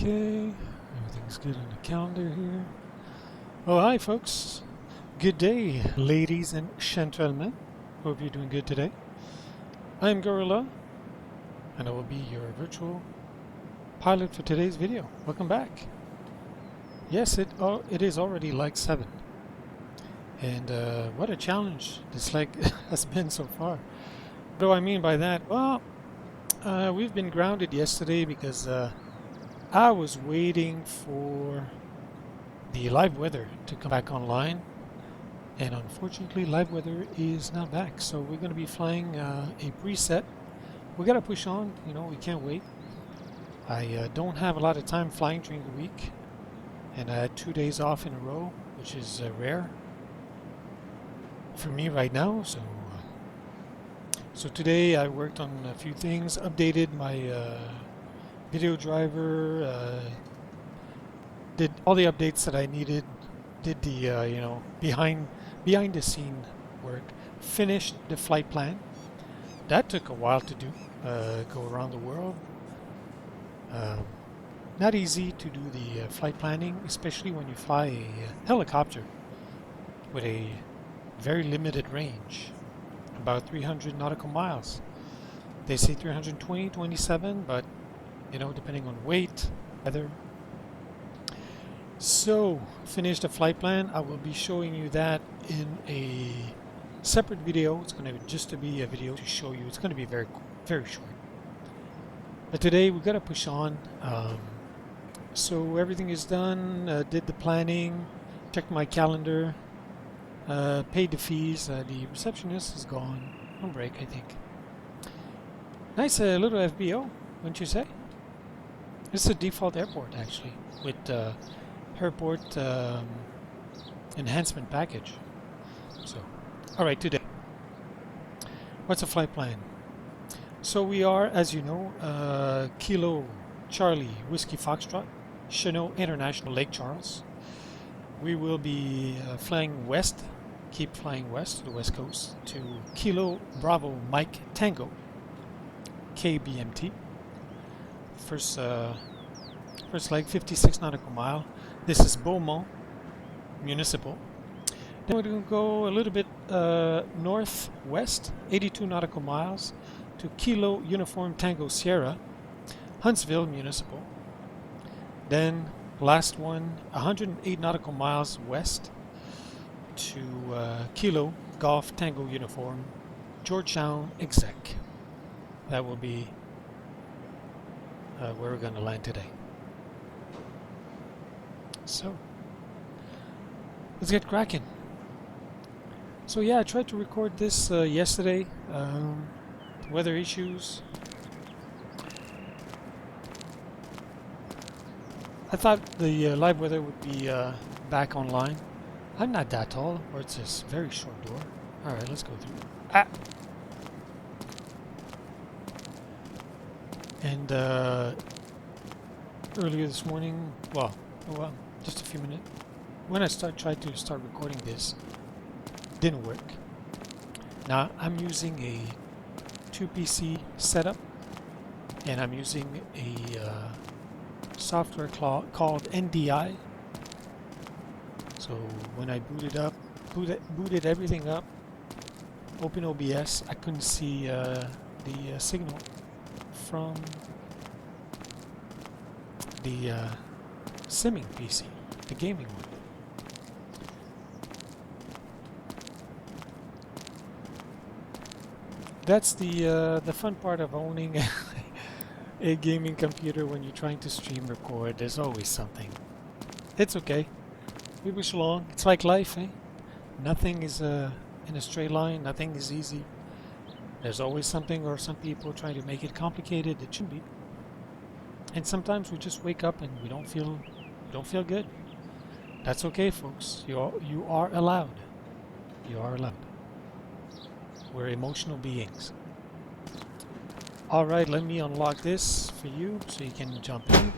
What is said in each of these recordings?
Okay, everything's good on the calendar here. Oh, hi folks. Good day, ladies and gentlemen. Hope you're doing good today. I'm Gorilla, and I will be your virtual pilot for today's video. Welcome back. Yes, it is already like 7. And what a challenge this leg has been so far. What do I mean by that? Well, we've been grounded yesterday because I was waiting for the live weather to come back online, and unfortunately live weather is not back, so we're going to be flying a preset. We got to push on, you know, we can't wait. I don't have a lot of time flying during the week, and I had 2 days off in a row, which is rare for me right now. So today I worked on a few things, updated my video driver, did all the updates that I needed, did the you know, behind the scene work, finished the flight plan. That took a while to do, go around the world. Not easy to do the flight planning, especially when you fly a helicopter with a very limited range, about 300 nautical miles. They say 320, 27, but you know, depending on weight, weather. So, finished the flight plan. I will be showing you that in a separate video. It's going to just be a video to show you. It's going to be very short. But today we got to push on. So everything is done. Did the planning, checked my calendar, paid the fees. The receptionist is gone on break, I think. Nice little FBO, wouldn't you say? It's a default airport actually, with airport enhancement package. So, all right, today, what's the flight plan? So we are, as you know, Kilo Charlie Whiskey Foxtrot, Chennault International, Lake Charles. We will be flying west, keep flying west to the west coast, to Kilo Bravo Mike Tango, KBMT. First leg, 56 nautical mile. This is Beaumont Municipal. Then we're going to go a little bit northwest, 82 nautical miles, to Kilo Uniform Tango Sierra, Huntsville Municipal. Then last one, 108 nautical miles west to Kilo Golf Tango Uniform, Georgetown, Exec. That will be where we're going to land today. So let's get cracking. So yeah, I tried to record this yesterday. Weather issues. I thought the live weather would be back online. I'm not that tall, or it's this very short door. All right, let's go through. Ah. And earlier this morning, well, just a few minutes, when I tried to start recording this, didn't work. Now I'm using a 2PC setup, and I'm using a software called NDI. So when I booted everything up, open OBS, I couldn't see the signal from the simming PC, the gaming one. That's the fun part of owning a gaming computer when you're trying to stream record. There's always something. It's okay. We push along. It's like life, eh? Nothing is in a straight line. Nothing is easy. There's always something or some people trying to make it complicated. It shouldn't be. And sometimes we just wake up and we don't feel good. That's okay, folks. You are allowed. You are allowed. We're emotional beings. All right, let me unlock this for you so you can jump in.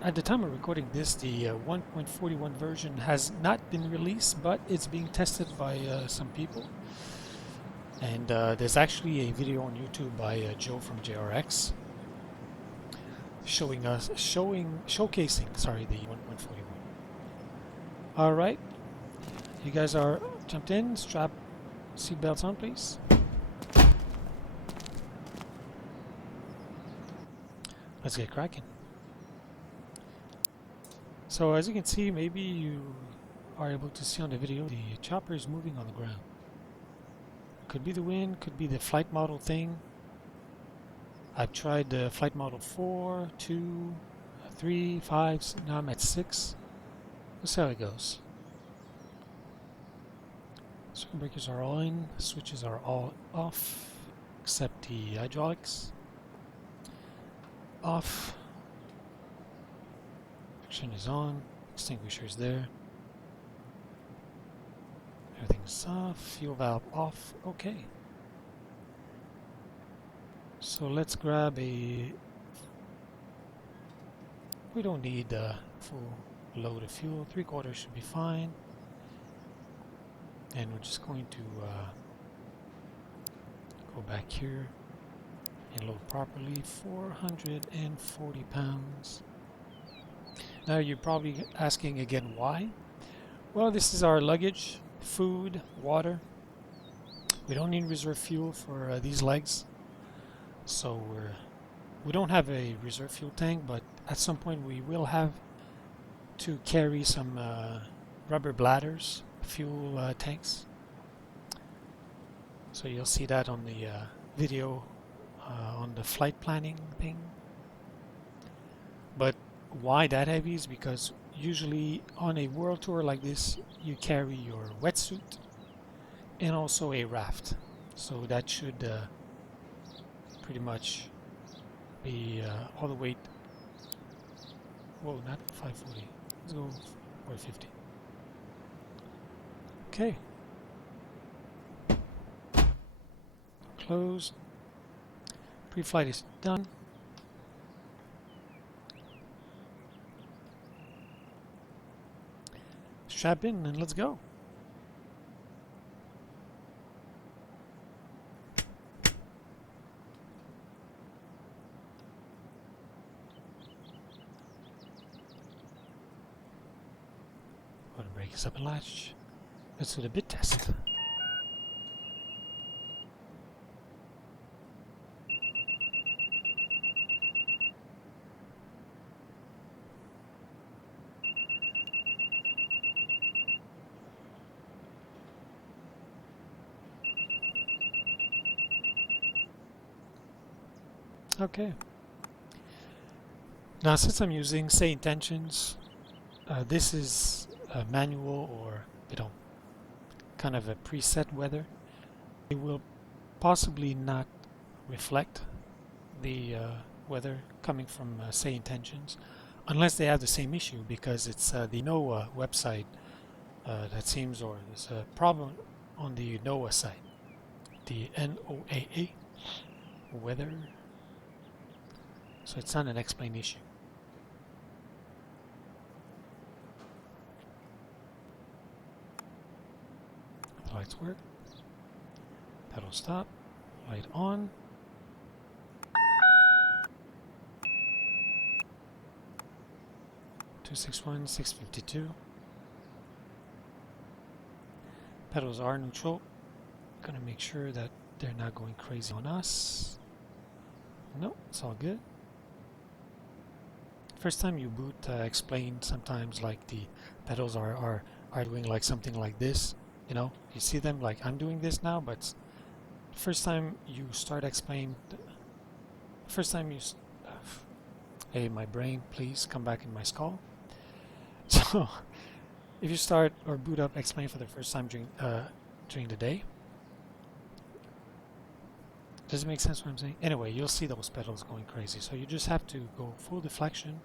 At the time of recording this, the 1.41 version has not been released, but it's being tested by some people. And there's actually a video on YouTube by Joe from JRX showcasing, sorry, the 141. All right, you guys are jumped in. Strap seatbelts on, please. Let's get cracking. So as you can see, maybe you are able to see on the video, the chopper is moving on the ground. Could be the wind, could be the flight model thing. I've tried the flight model 4, 2, 3, 5, now I'm at 6. Let's see how it goes. Circuit breakers are all in, switches are all off, except the hydraulics. Off. Friction is on, extinguisher is there. Everything's off, fuel valve off, okay. So let's grab a... We don't need a full load of fuel, 3/4 should be fine. And we're just going to go back here and load properly, 440 pounds. Now you're probably asking again why? Well, this is our luggage, food, water. We don't need reserve fuel for these legs. So we don't have a reserve fuel tank, but at some point we will have to carry some rubber bladders, fuel tanks. So you'll see that on the video on the flight planning thing. But why that heavy is because usually on a world tour like this you carry your wetsuit and also a raft. So that should pretty much be all the weight. Whoa, not 540. Let's go 450. Okay. Closed. Pre-flight is done. Strap in and let's go. Water brake is up and latch. Let's do the bit test. Okay. Now since I'm using, say, Intentions, this is a manual or, kind of a preset weather. It will possibly not reflect the weather coming from, say, Intentions, unless they have the same issue, because it's the NOAA website that seems, or there's a problem on the NOAA site, the NOAA weather. So it's not an explained issue. The lights work. Pedal stop. Light on. (261, 652). Pedals are neutral. Gonna make sure that they're not going crazy on us. No, it's all good. First time you boot, explain sometimes like the pedals are doing like something like this. You know, you see them like I'm doing this now, but first time you start explain, first time you, hey, my brain, please come back in my skull. So if you start or boot up explain for the first time during the day, does it make sense what I'm saying? Anyway, you'll see those pedals going crazy. So you just have to go full deflection.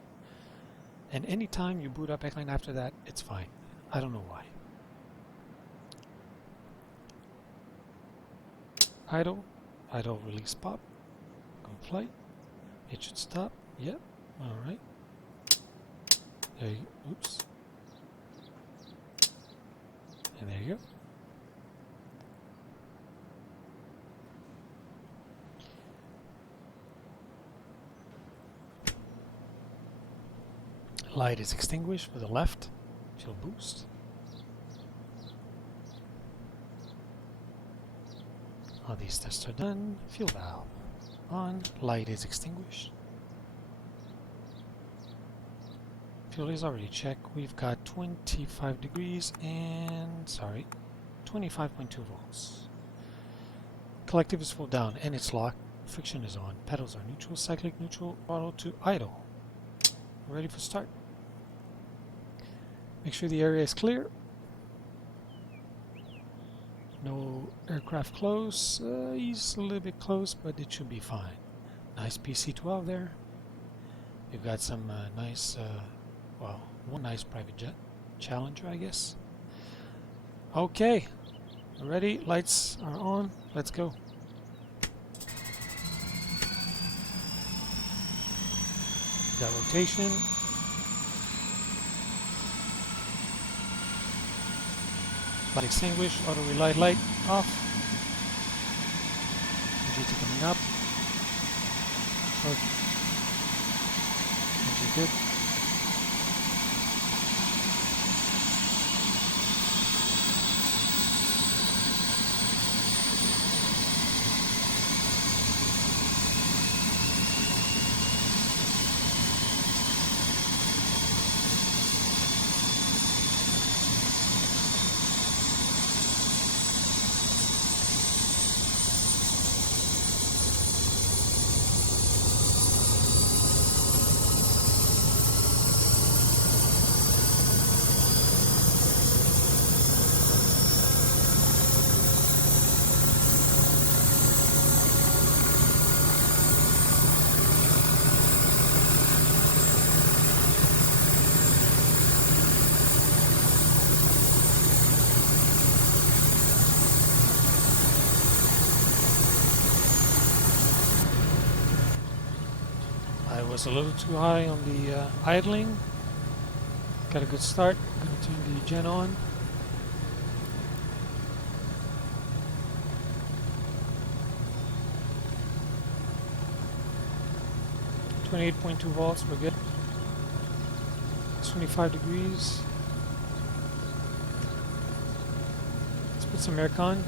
And anytime you boot up X-Line after that, it's fine. I don't know why. Idle. Idle, release, pop. Go flight. It should stop. Yep. Alright. There you go. Oops. And there you go. Light is extinguished with the left. Fuel boost. All these tests are done. Fuel valve on. Light is extinguished. Fuel is already checked. We've got 25 degrees and, sorry, 25.2 volts. Collective is full down and it's locked. Friction is on. Pedals are neutral, cyclic neutral, auto to idle. Ready for start. Make sure the area is clear. No aircraft close. He's a little bit close, but it should be fine. Nice PC-12 there. You've got some nice, well, one nice private jet. Challenger, I guess. Okay. Ready? Lights are on. Let's go. Got rotation. Light extinguished, auto relight light off. GT coming up. Short. GT good. Was a little too high on the idling. Got a good start. Going to turn the gen on. .2 volts, we're good. 25 degrees. Let's put some aircon.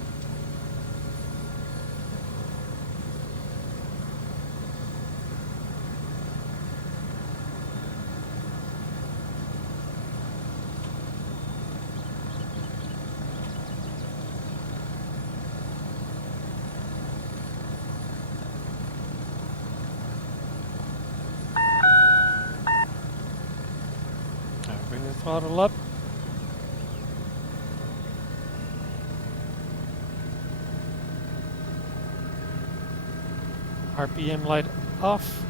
Bring the throttle up. RPM light off.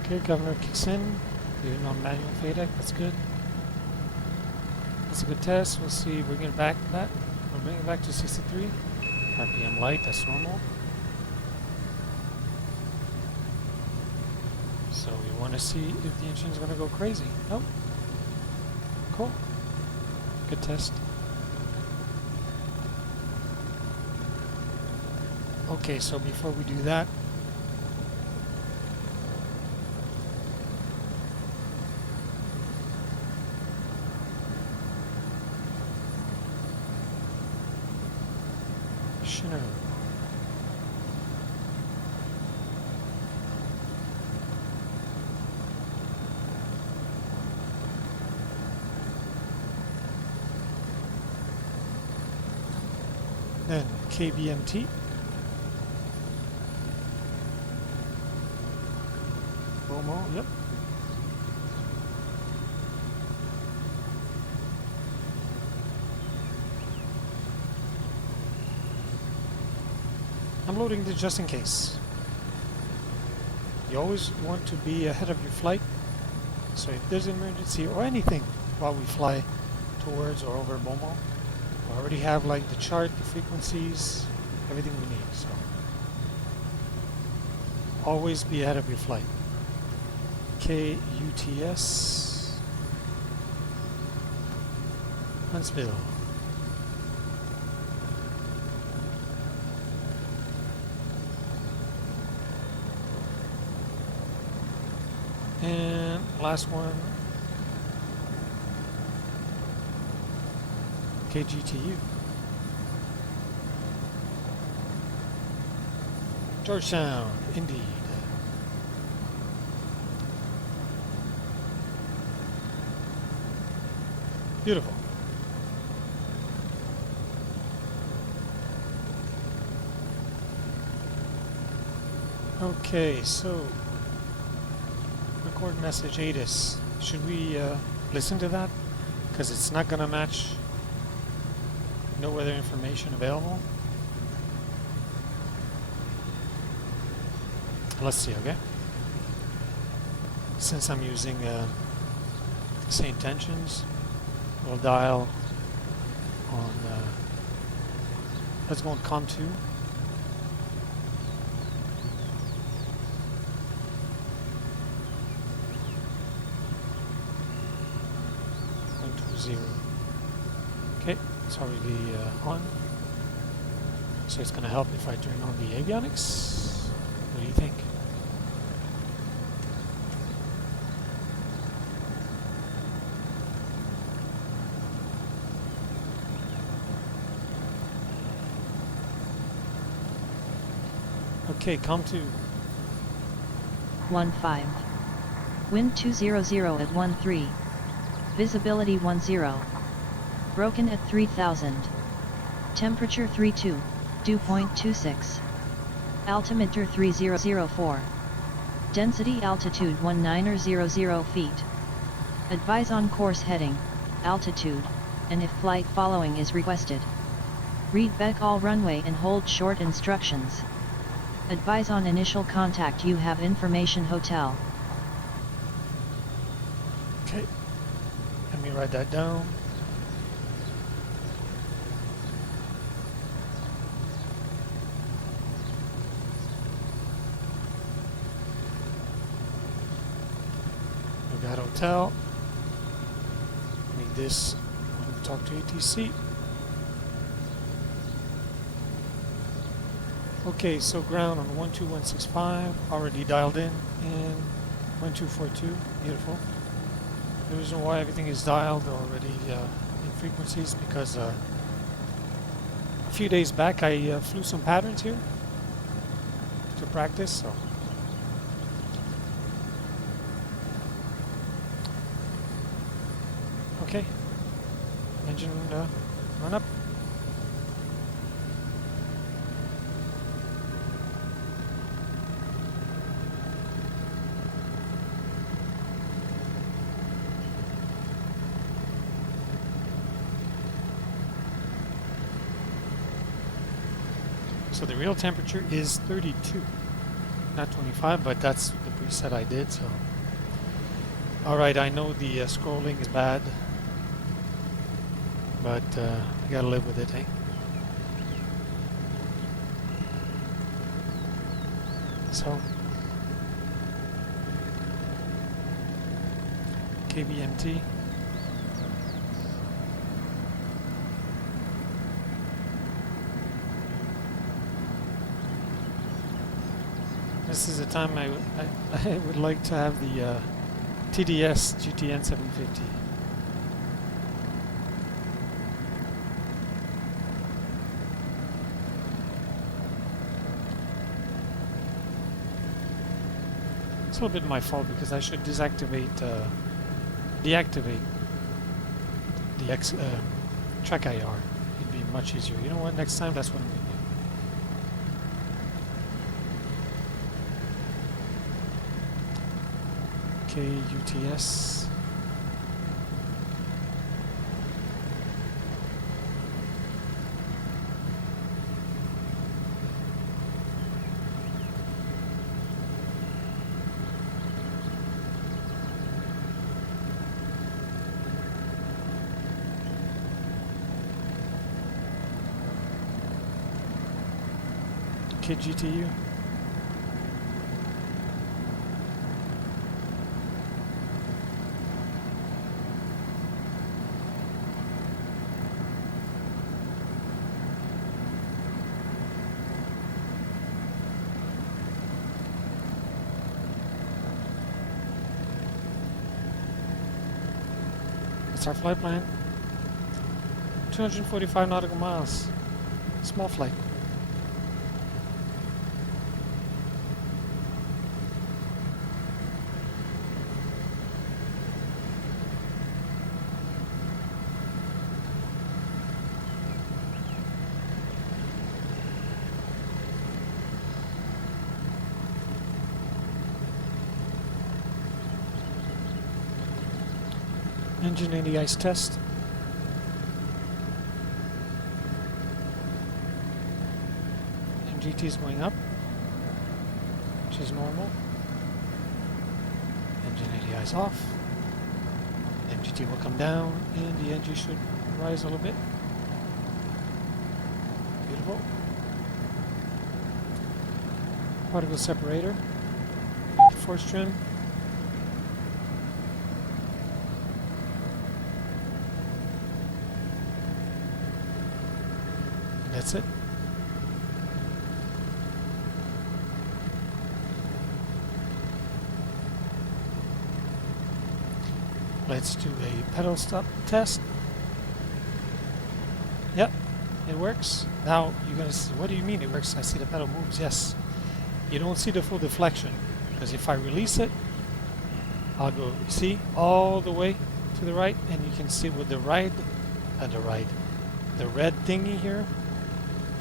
Okay, governor kicks in. Even on manual FADEC, that's good. That's a good test. We'll see if we get back that. We'll bring it back to 63. RPM light, that's normal. So we want to see if the engine's going to go crazy. Nope. Cool. Good test. Okay, so before we do that, Chennault. Then KBMT. Bomo, yep. I'm loading this just in case. You always want to be ahead of your flight. So if there's an emergency or anything while we fly towards or over Bomo, we already have like the chart, the frequencies, everything we need. So always be ahead of your flight. KUTS Huntsville. last one. KGTU. Georgetown, indeed. Beautiful. Okay, so record message ATIS. Should we listen to that? Because it's not going to match. No weather information available. Let's see, okay? Since I'm using say intentions, we'll dial on, let's go on COM2. Okay, it's already on. So it's going to help if I turn on the avionics. What do you think? Okay, COM2. 15. Wind 200 at 13. Visibility 10. Broken at 3000. Temperature 32, dew point 26. Altimeter 3004. Density altitude 1900 feet. Advise on course heading, altitude, and if flight following is requested. Read back all runway and hold short instructions. Advise on initial contact. You have information hotel. Okay, let me write that down. We got hotel. Need this. We'll talk to ATC. Okay, so ground on 12165, already dialed in, and 1242, beautiful. The reason why everything is dialed already in frequencies because a few days back I flew some patterns here to practice, so. Okay, engine run up. So the real temperature is 32, not 25, but that's the preset I did, so. Alright, I know the scrolling is bad, but you gotta live with it, eh? So, KBMT. This is the time I would like to have the TDS GTN 750. It's a little bit my fault because I should deactivate the track IR. It'd be much easier. You know what? Next time, that's what I'm going to do. UTS. KGTU. That's our flight plan. 245 nautical miles. Small flight. Engine in the ice test. MGT is going up, which is normal. Engine ADI is off. MGT will come down and the NG should rise a little bit. Beautiful. Particle separator. Force trim. That's it. Let's do a pedal stop test. Yep, it works. Now you're gonna see, what do you mean it works? I see the pedal moves. Yes. You don't see the full deflection because if I release it, I'll go, see, all the way to the right, and you can see with the red thingy here.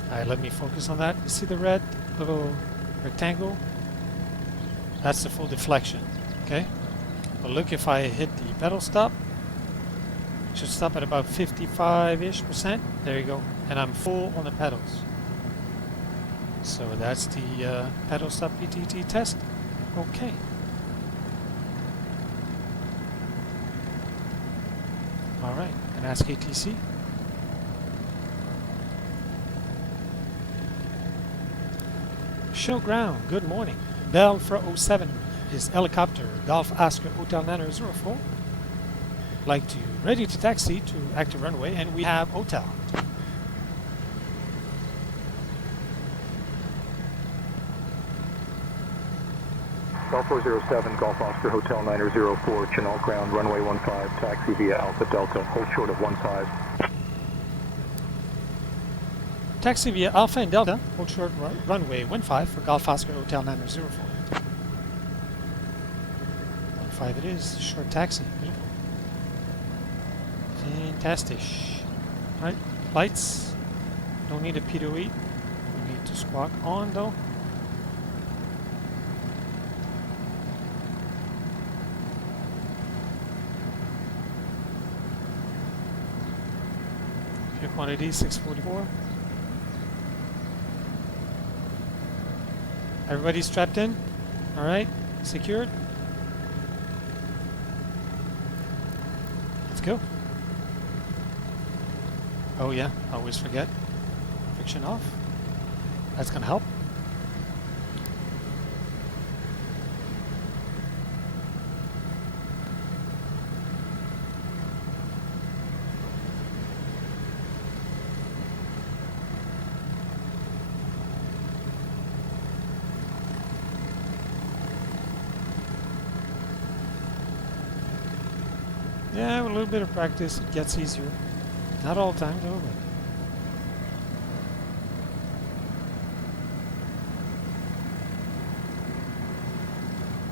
Alright, let me focus on that. You see the red little rectangle? That's the full deflection, okay? But look, if I hit the pedal stop, it should stop at about 55-ish%. There you go. And I'm full on the pedals. So that's the pedal stop PTT test. Okay. Alright, and ask ATC. Show ground, good morning. Bell for 07 is helicopter Golf Oscar Hotel 904. Like to ready to taxi to active runway, and we have hotel. Golf 407, Golf Oscar Hotel 904, Chennault ground, runway 15, taxi via Alpha Delta, hold short of 15. Taxi via Alpha and Delta, hold short runway 15 for Golf Oscar Hotel 904. 15 it is, short taxi, beautiful. Fantastic. Alright, lights, don't need a P2E, we need to squawk on though. Fuel quantity 644. Everybody strapped in? Alright, secured. Let's go. Oh yeah, I always forget. Friction off. That's gonna help. Yeah, with a little bit of practice, it gets easier. Not all the time, though, but...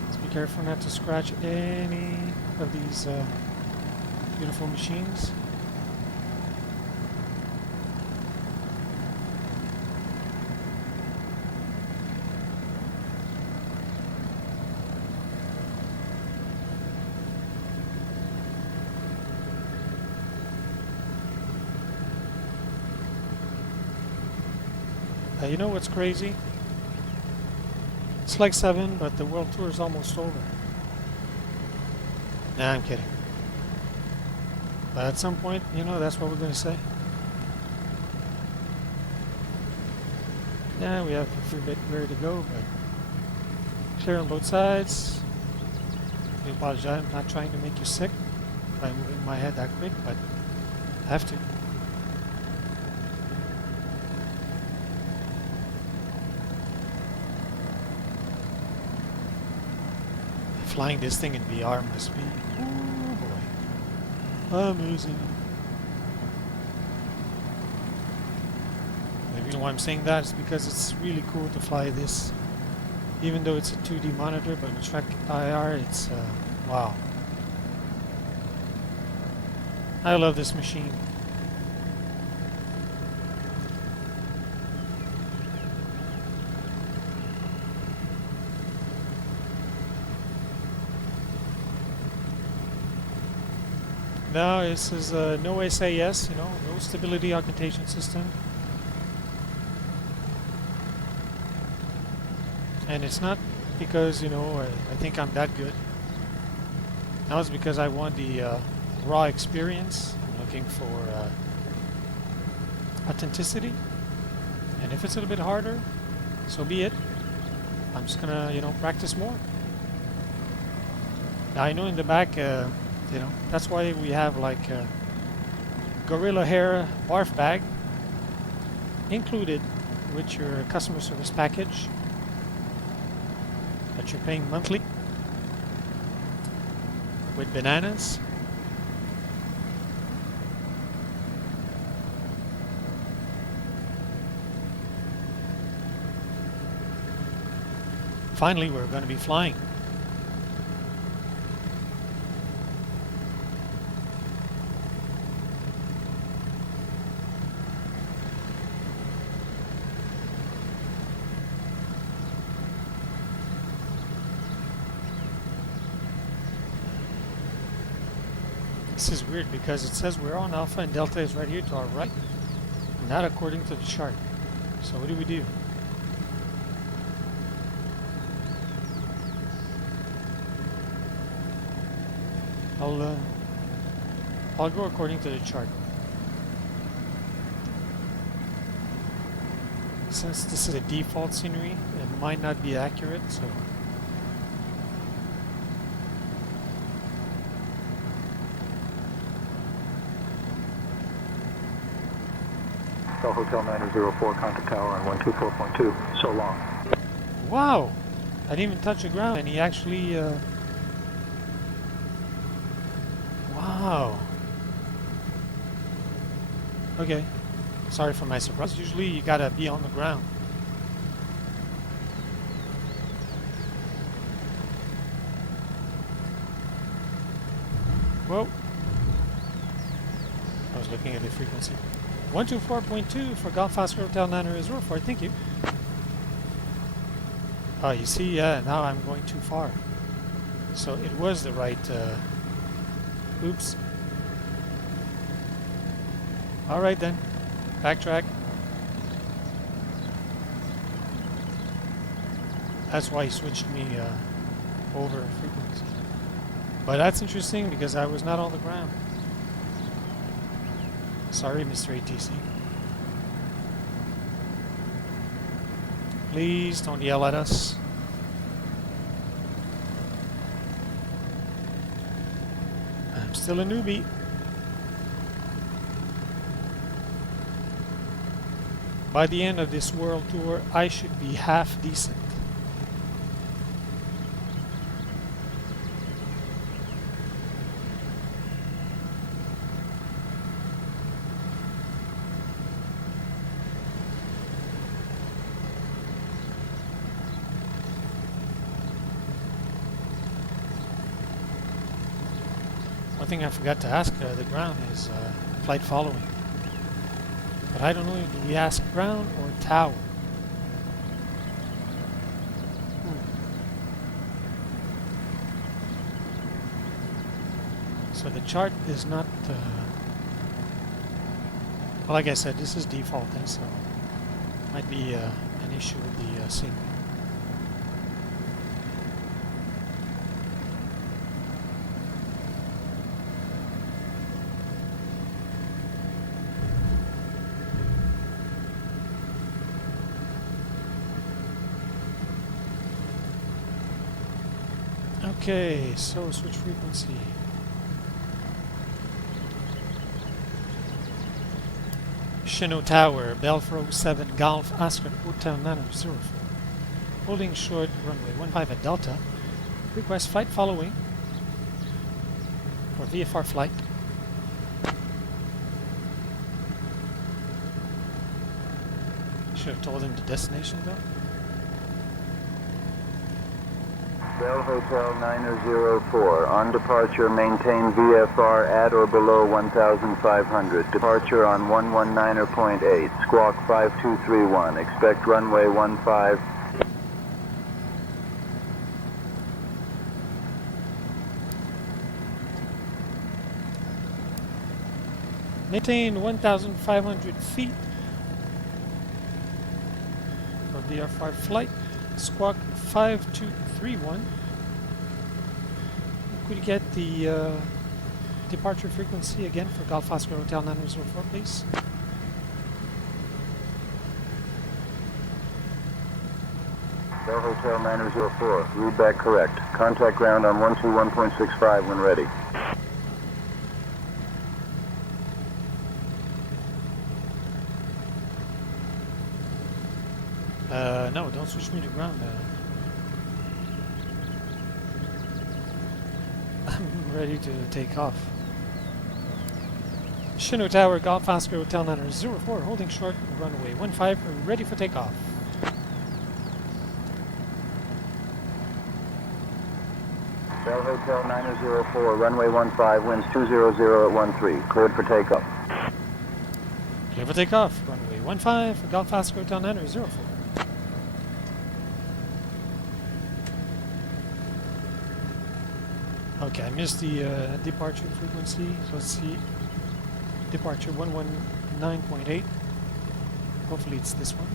Let's be careful not to scratch any of these beautiful machines. You know what's crazy? It's like 7, but the world tour is almost over. Nah, I'm kidding. But at some point, you know, that's what we're going to say. Yeah, we have a few bit where to go, but clear on both sides. I apologize, I'm not trying to make you sick by moving my head that quick, but I have to. Flying this thing in VR must be, oh boy. Amazing. The reason why I'm saying that is because it's really cool to fly this. Even though it's a 2D monitor, but with track IR, it's wow. I love this machine. Now this is no SAS, you know, no stability augmentation system. And it's not because, you know, I think I'm that good. Now it's because I want the raw experience. I'm looking for authenticity. And if it's a little bit harder, so be it. I'm just gonna, you know, practice more. Now I know in the back, you know, that's why we have like a gorilla hair barf bag included with your customer service package that you're paying monthly with bananas. Finally, we're going to be flying. This is weird because it says we're on Alpha and Delta is right here to our right, not according to the chart. So what do we do? I'll go according to the chart. Since this is a default scenery, it might not be accurate, so Bell Hotel 904, contact tower on 124.2. So long. wow! I didn't even touch the ground, and he actually wow. Okay. Sorry for my surprise. Usually you gotta be on the ground. Whoa. I was looking at the frequency. 124.2 for Golf Oscar Hotel 904. Thank you. Oh, you see, now I'm going too far. So it was the right, oops. Alright then, backtrack. That's why he switched me over frequency. But that's interesting because I was not on the ground. Sorry, Mr. ATC. Please don't yell at us. I'm still a newbie. By the end of this world tour, I should be half decent. One thing I forgot to ask the ground is flight following. But I don't know, do we ask ground or tower? So the chart is not, well, like I said, this is defaulting, so might be an issue with the scenery. Okay, so switch frequency. Chennault Tower, Belfro 7, Golf, Oscar, Hotel 904. Holding short, runway 15 at Delta. Request flight following for VFR flight. Should have told him the destination though. Bell Hotel 904. On departure, maintain VFR at or below 1,500. Departure on 119.8. Squawk 5231. Expect runway 15. Maintain 1,500 feet for VFR flight. Squawk 5231. Could you get the departure frequency again for Golf Oscar Hotel 904, please? Bell Hotel 904. Read back correct. Contact ground on 121.65 when ready. No, don't switch me to ground. I'm ready to take off. Chennault Tower, Golf Oscar Hotel 904, holding short, runway 15, ready for takeoff. Bell Hotel 904, runway 15, winds 200 at 13, cleared for takeoff. Clear for takeoff, runway 15 for Golf Oscar Hotel 904. Okay, I missed the departure frequency. So let's see. Departure 119.8. Hopefully it's this one.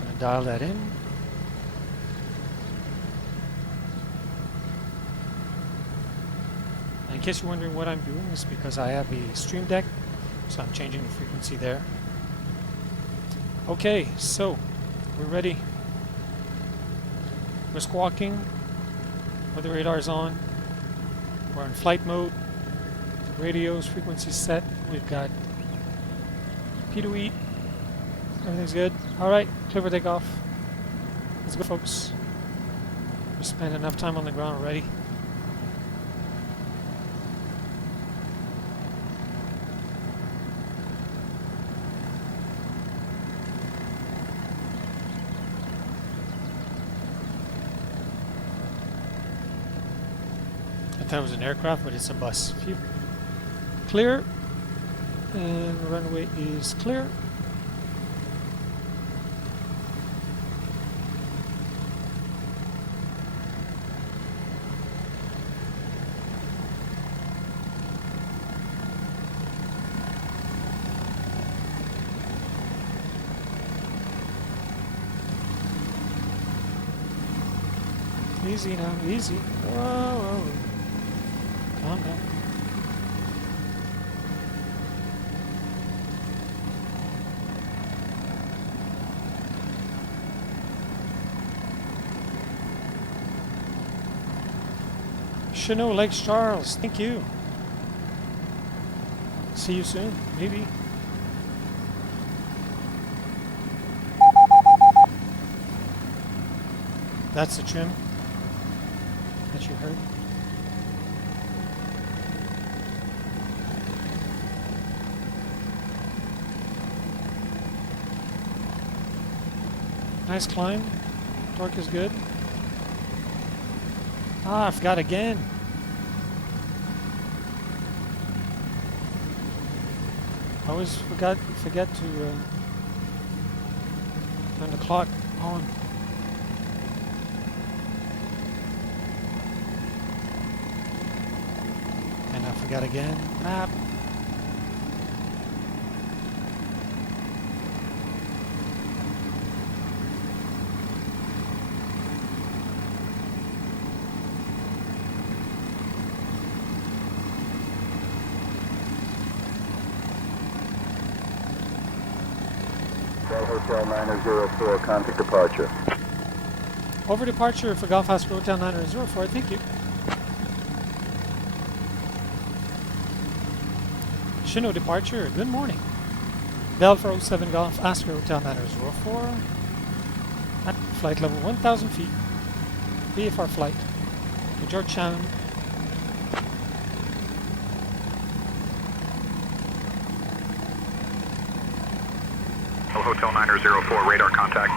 I'm gonna dial that in. And in case you're wondering what I'm doing, it's because I have a stream deck, so I'm changing the frequency there. Okay, so we're ready. We're squawking. The radar's on. We're in flight mode. Radio's frequency set. We've got P2E. Everything's good. Alright, clear for takeoff. Let's go, folks. We spent enough time on the ground already. That was an aircraft, but it's a bus. Phew. Clear, and the runway is clear. Easy now, easy. Whoa, whoa. Calm down. Chennault, Lake Charles, thank you. See you soon, maybe. That's the trim that you heard. Nice climb. Torque is good. Ah, I forgot again. I always forget to turn the clock on. And I forgot again. Map. Bell Hotel 904, contact departure. Over departure for Golf Oscar Hotel 904, thank you. Chennault departure, good morning. Bell 407 Golf Oscar Hotel 904. At flight level 1,000 feet. VFR flight to Georgetown. Hotel 904, radar contact.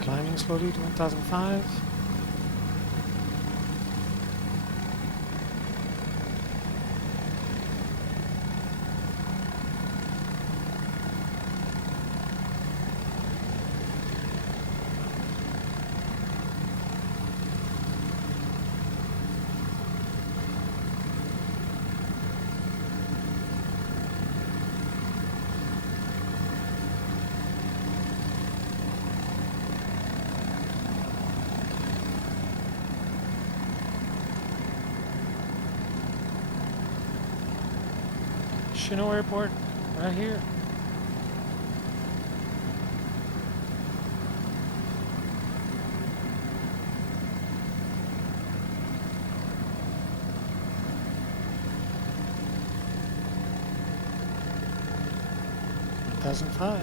Climbing slowly to 1005. Chennault Airport, right here. Doesn't fly.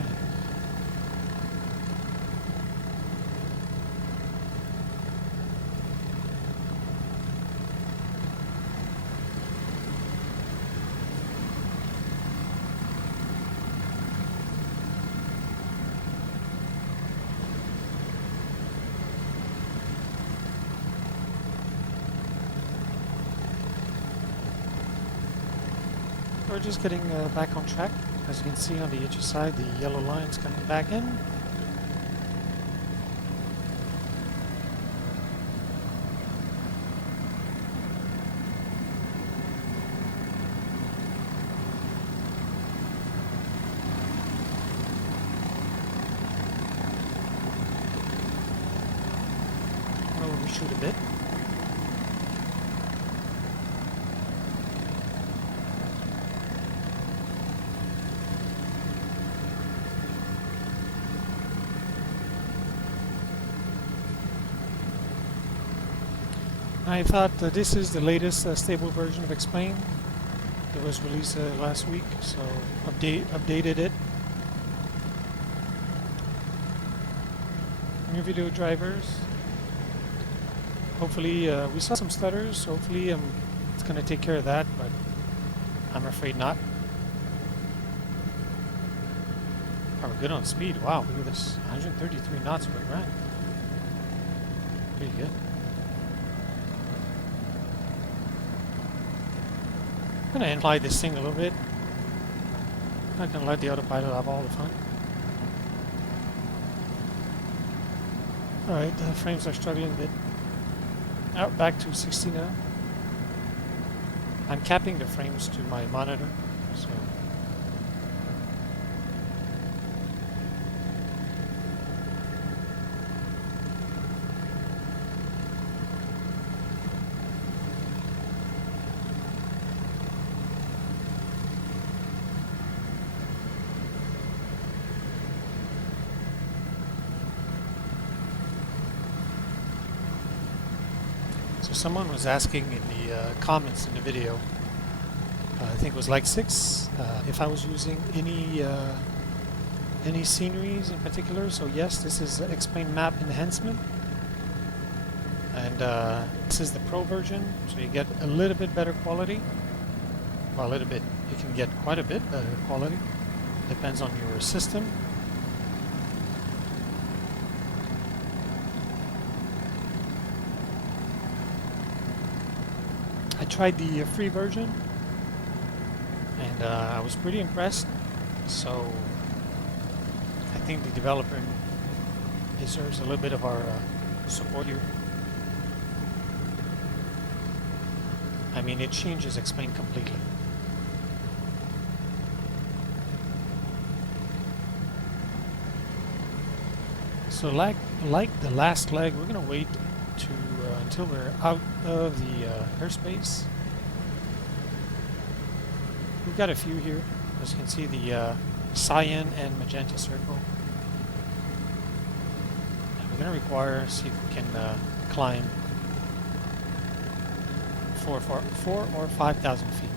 We're just getting back on track. As you can see on the HE side, the yellow line's coming back in. We'll reshoot a bit. I thought this is the latest stable version of Explain. It was released last week, so updated it. New video drivers. Hopefully, we saw some stutters. Hopefully, it's going to take care of that, but I'm afraid not. Oh, we're good on speed. Wow, look at this. 133 knots per grand. Pretty good. I'm going to inflate this thing a little bit. I'm not going to let the autopilot have all the fun. Alright, the frames are struggling a bit. Out back to 60 now. I'm capping the frames to my monitor, so someone was asking in the comments in the video, I think it was like 6, if I was using any sceneries in particular. So yes, this is Explain Map Enhancement, and this is the Pro version, so you get a little bit better quality. Well, a little bit, you can get quite a bit better quality, depends on your system. I tried the free version, and I was pretty impressed, so I think the developer deserves a little bit of our support here. I mean, it changes Explain completely. So like the last leg, we're going to wait until we're out of the airspace. We've got a few here. As you can see, the cyan and magenta circle. And we're going to require, see if we can climb 4 or 5,000 feet.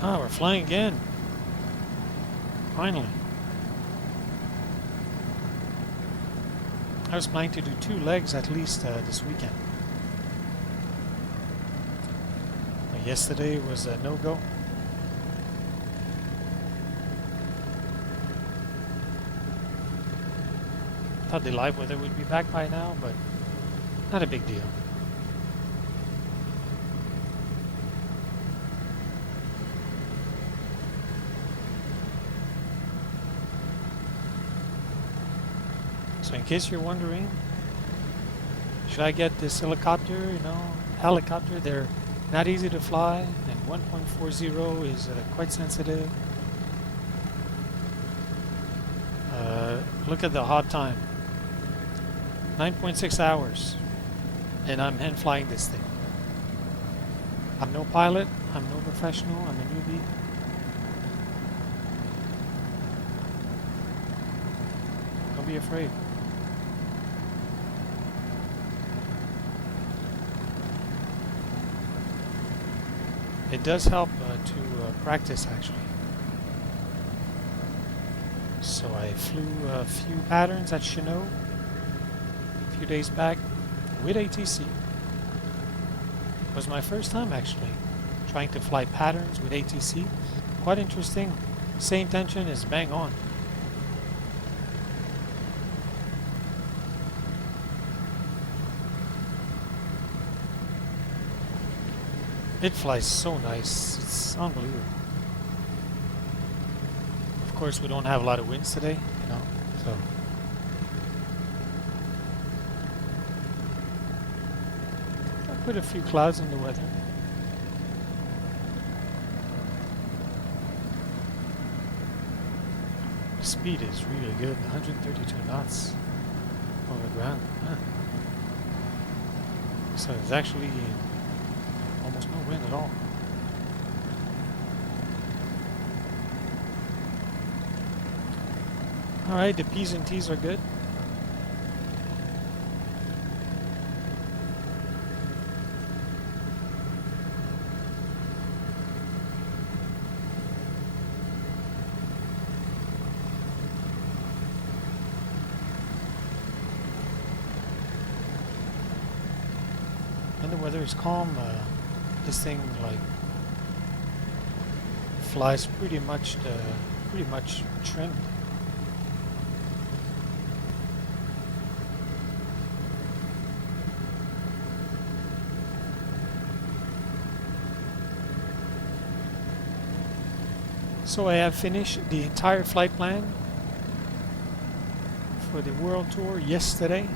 Ah, we're flying again. Finally. I was planning to do 2 legs at least this weekend. But yesterday was a no-go. Thought the live weather would be back by now, but not a big deal. So in case you're wondering, should I get this helicopter, helicopter, they're not easy to fly, and 1.40 is quite sensitive. Look at the hot time, 9.6 hours, and I'm hand flying this thing. I'm no pilot, I'm no professional, I'm a newbie. Don't be afraid. It does help to practice, actually. So I flew a few patterns at Chennault a few days back with ATC. It was my first time, actually, trying to fly patterns with ATC. Quite interesting. Same tension is bang on. It flies so nice, it's unbelievable. Of course, we don't have a lot of winds today, so. I put a few clouds in the weather. The speed is really good, 132 knots over the ground. Huh. So it's actually almost no wind at all. Alright, the P's and T's are good. And the weather is calm. This thing flies pretty much trimmed. So I have finished the entire flight plan for the world tour yesterday.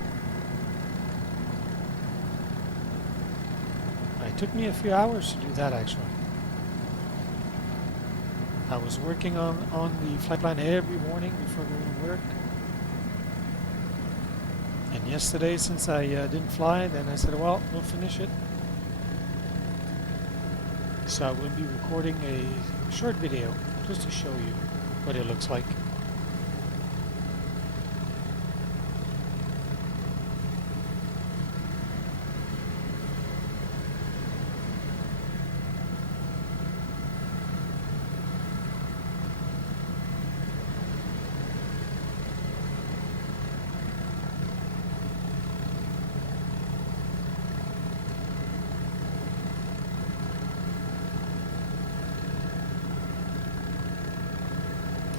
It took me a few hours to do that, actually. I was working on the flight plan every morning before going to work. And yesterday, since I didn't fly, then I said, well, we'll finish it. So I will be recording a short video just to show you what it looks like.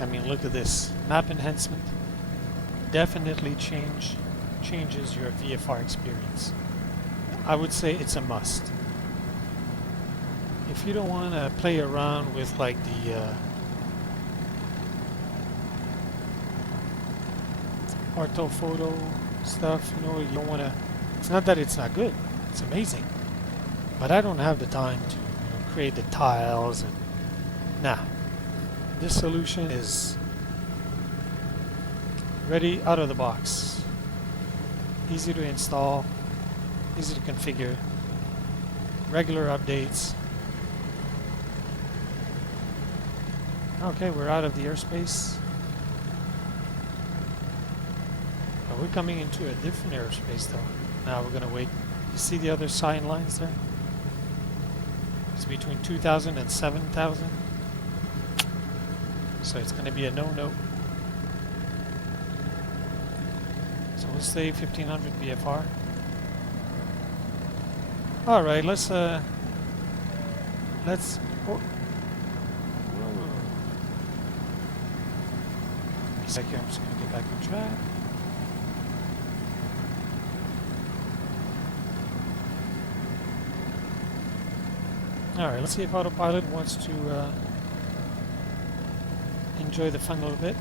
I mean, look at this. Map enhancement definitely changes your VFR experience. I would say it's a must. If you don't want to play around with like the orthophoto stuff, you don't want to. It's not that it's not good. It's amazing, but I don't have the time to create the tiles and nah. This solution is ready out of the box. easy to install, easy to configure, regular updates. Okay, we're out of the airspace. Oh, we're coming into a different airspace though. Now we're gonna wait. You see the other sign lines there? It's between 2,000 and 7,000. So it's gonna be a no-no. So we'll say 1500 VFR. All right, let's oh. Whoa. A second, I'm just gonna get back on track. All right, let's see if autopilot wants to enjoy the fun a little bit.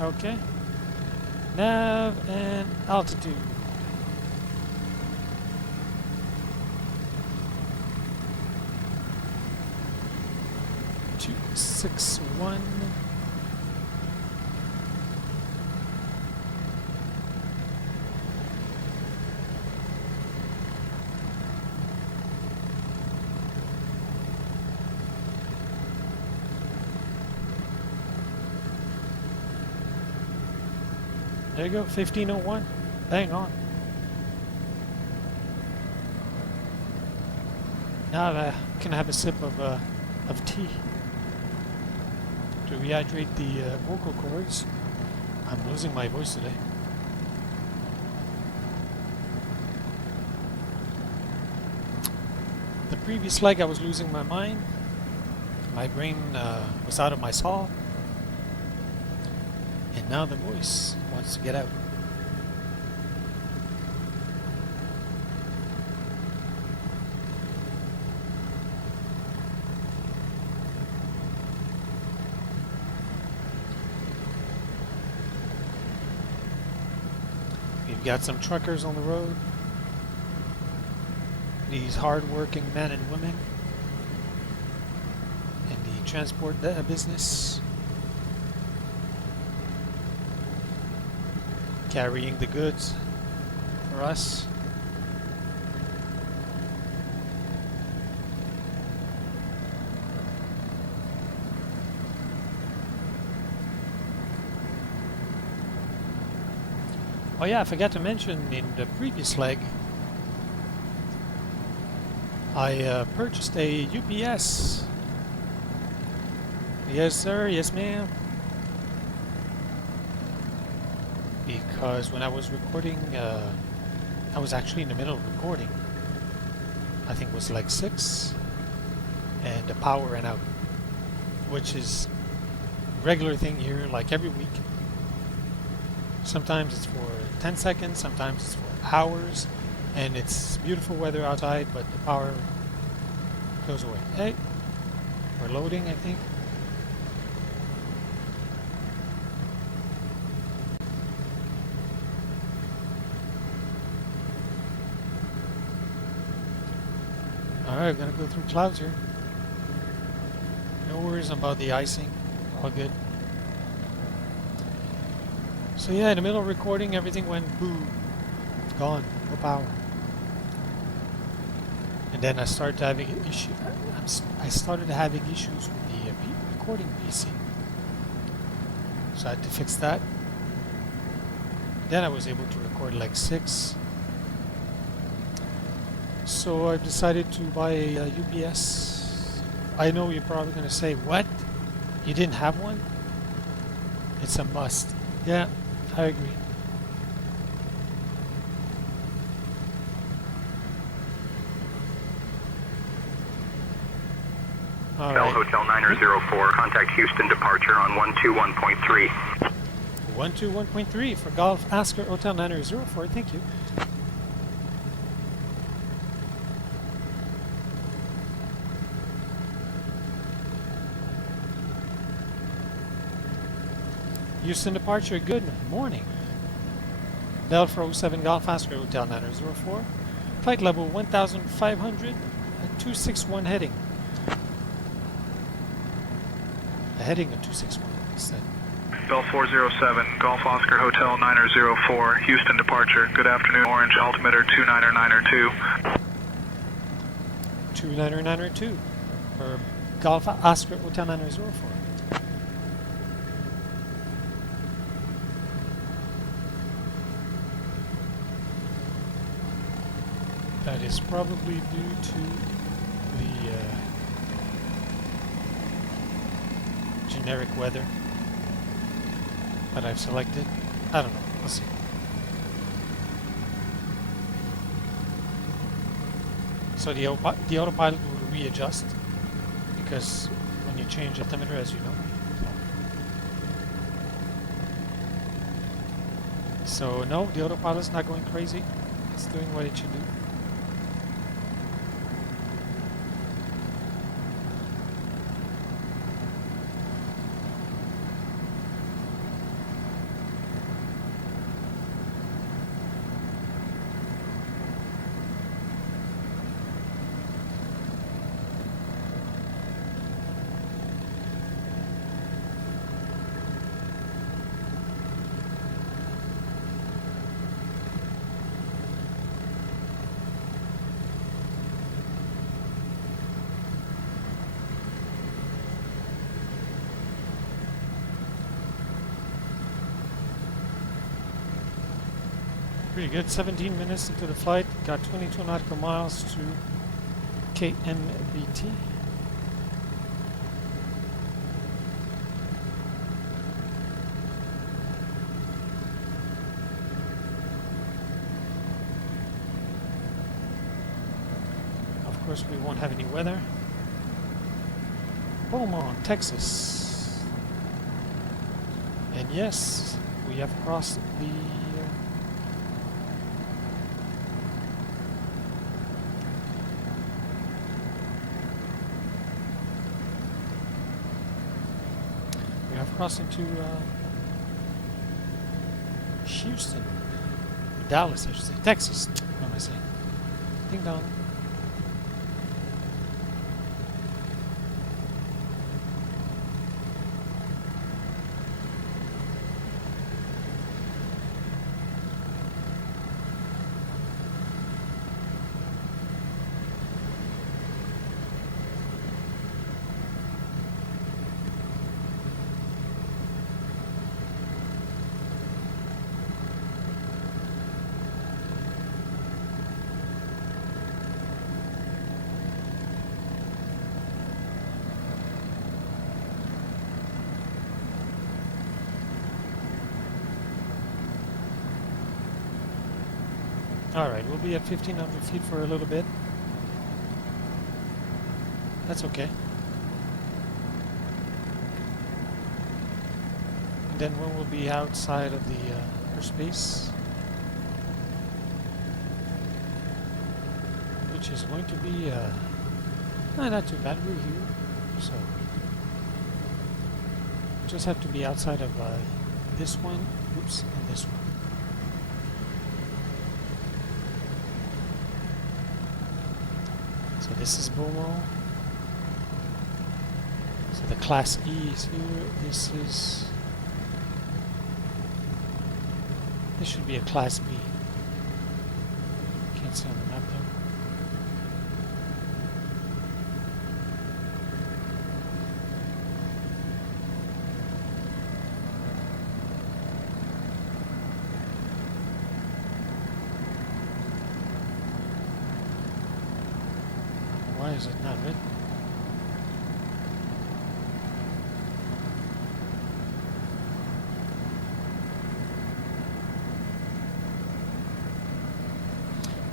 Okay. Nav and altitude. 261. There you go, 1501. Bang on. Now I can have a sip of tea to rehydrate the vocal cords. I'm losing my voice today. The previous leg I was losing my mind. My brain was out of my saw. And now the voice wants to get out. We've got some truckers on the road. These hard-working men and women in the transport business. Carrying the goods for us. Oh yeah, I forgot to mention in the previous leg I purchased a UPS. Yes sir, yes ma'am. Because when I was recording, I was actually in the middle of recording. I think it was like 6, and the power ran out, which is a regular thing here, like every week. Sometimes it's for 10 seconds, sometimes it's for hours, and it's beautiful weather outside, but the power goes away. Hey, we're loading, I think. Alright, gonna go through clouds here. No worries about the icing. All good. So yeah, in the middle of recording, everything went boom. Gone. No power. And then I started having issues. I started having issues with the recording PC. So I had to fix that. Then I was able to record like 6. So I decided to buy a UPS. I know you're probably going to say, what? You didn't have one? It's a must. Yeah, I agree. All Bell right. Hotel 9004, contact Houston departure on 121.3. 121.3 for Golf Oscar Hotel 9004. Thank you. Houston departure, good morning. Delta 07 Golf Oscar Hotel 9004. Flight level 1500 at 261 heading. A heading of 261 instead. Bell 407, Golf Oscar Hotel 904, Houston departure. Good afternoon, Orange altimeter 29902. 29902 or Golf Oscar Hotel 904. That is probably due to the generic weather that I've selected. I don't know. We'll see. So the autopilot will readjust because when you change altimeter, as you know. So no, the autopilot's not going crazy. It's doing what it should do. Pretty good. 17 minutes into the flight, got 22 nautical miles to KMBT. Of course, we won't have any weather. Beaumont, Texas. And yes, we have crossed the crossed into Houston, Dallas, I should say, Texas. What am I saying? Ding dong. Alright, we'll be at 1,500 feet for a little bit. That's okay. And then when we'll be outside of the airspace, which is going to be not too bad. We're here, so just have to be outside of this one, oops, and this one. So this is Beaumont. So the Class E is here. This should be a Class B. Can't see on the map though. Why is it not written?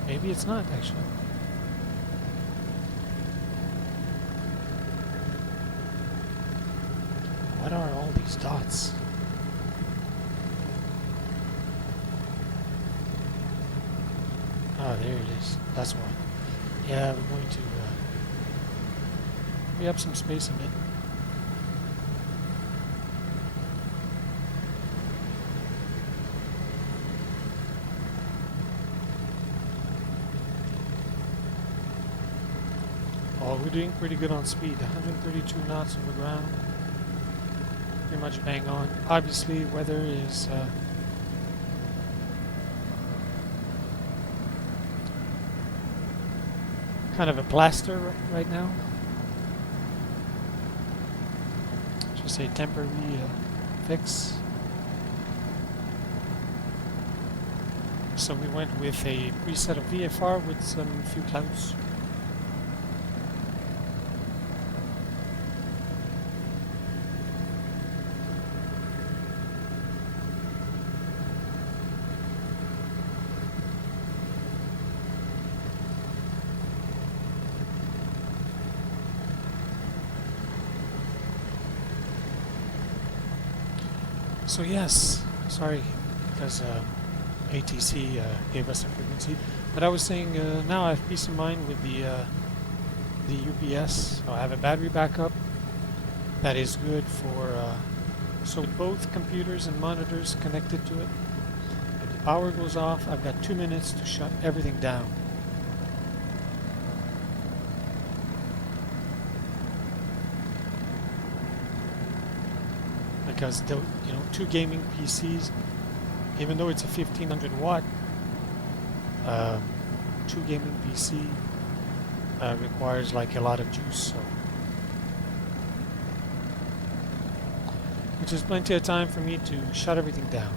Maybe it's not actually. What are all these dots? Ah, there it is. That's why. Yeah, we're going to we have some space in it. Oh, we're doing pretty good on speed. 132 knots on the ground. pretty much bang on. Obviously, weather is kind of a plaster right now. Just a temporary fix. So we went with a preset of VFR with some few clouds. So yes, sorry, because ATC gave us a frequency, but I was saying now I have peace of mind with the UPS. So I have a battery backup that is good for so with both computers and monitors connected to it. If the power goes off, I've got 2 minutes to shut everything down. Because the, you know, 2 gaming PCs, even though it's a 1500 watt 2 gaming PC requires like a lot of juice, so which is plenty of time for me to shut everything down.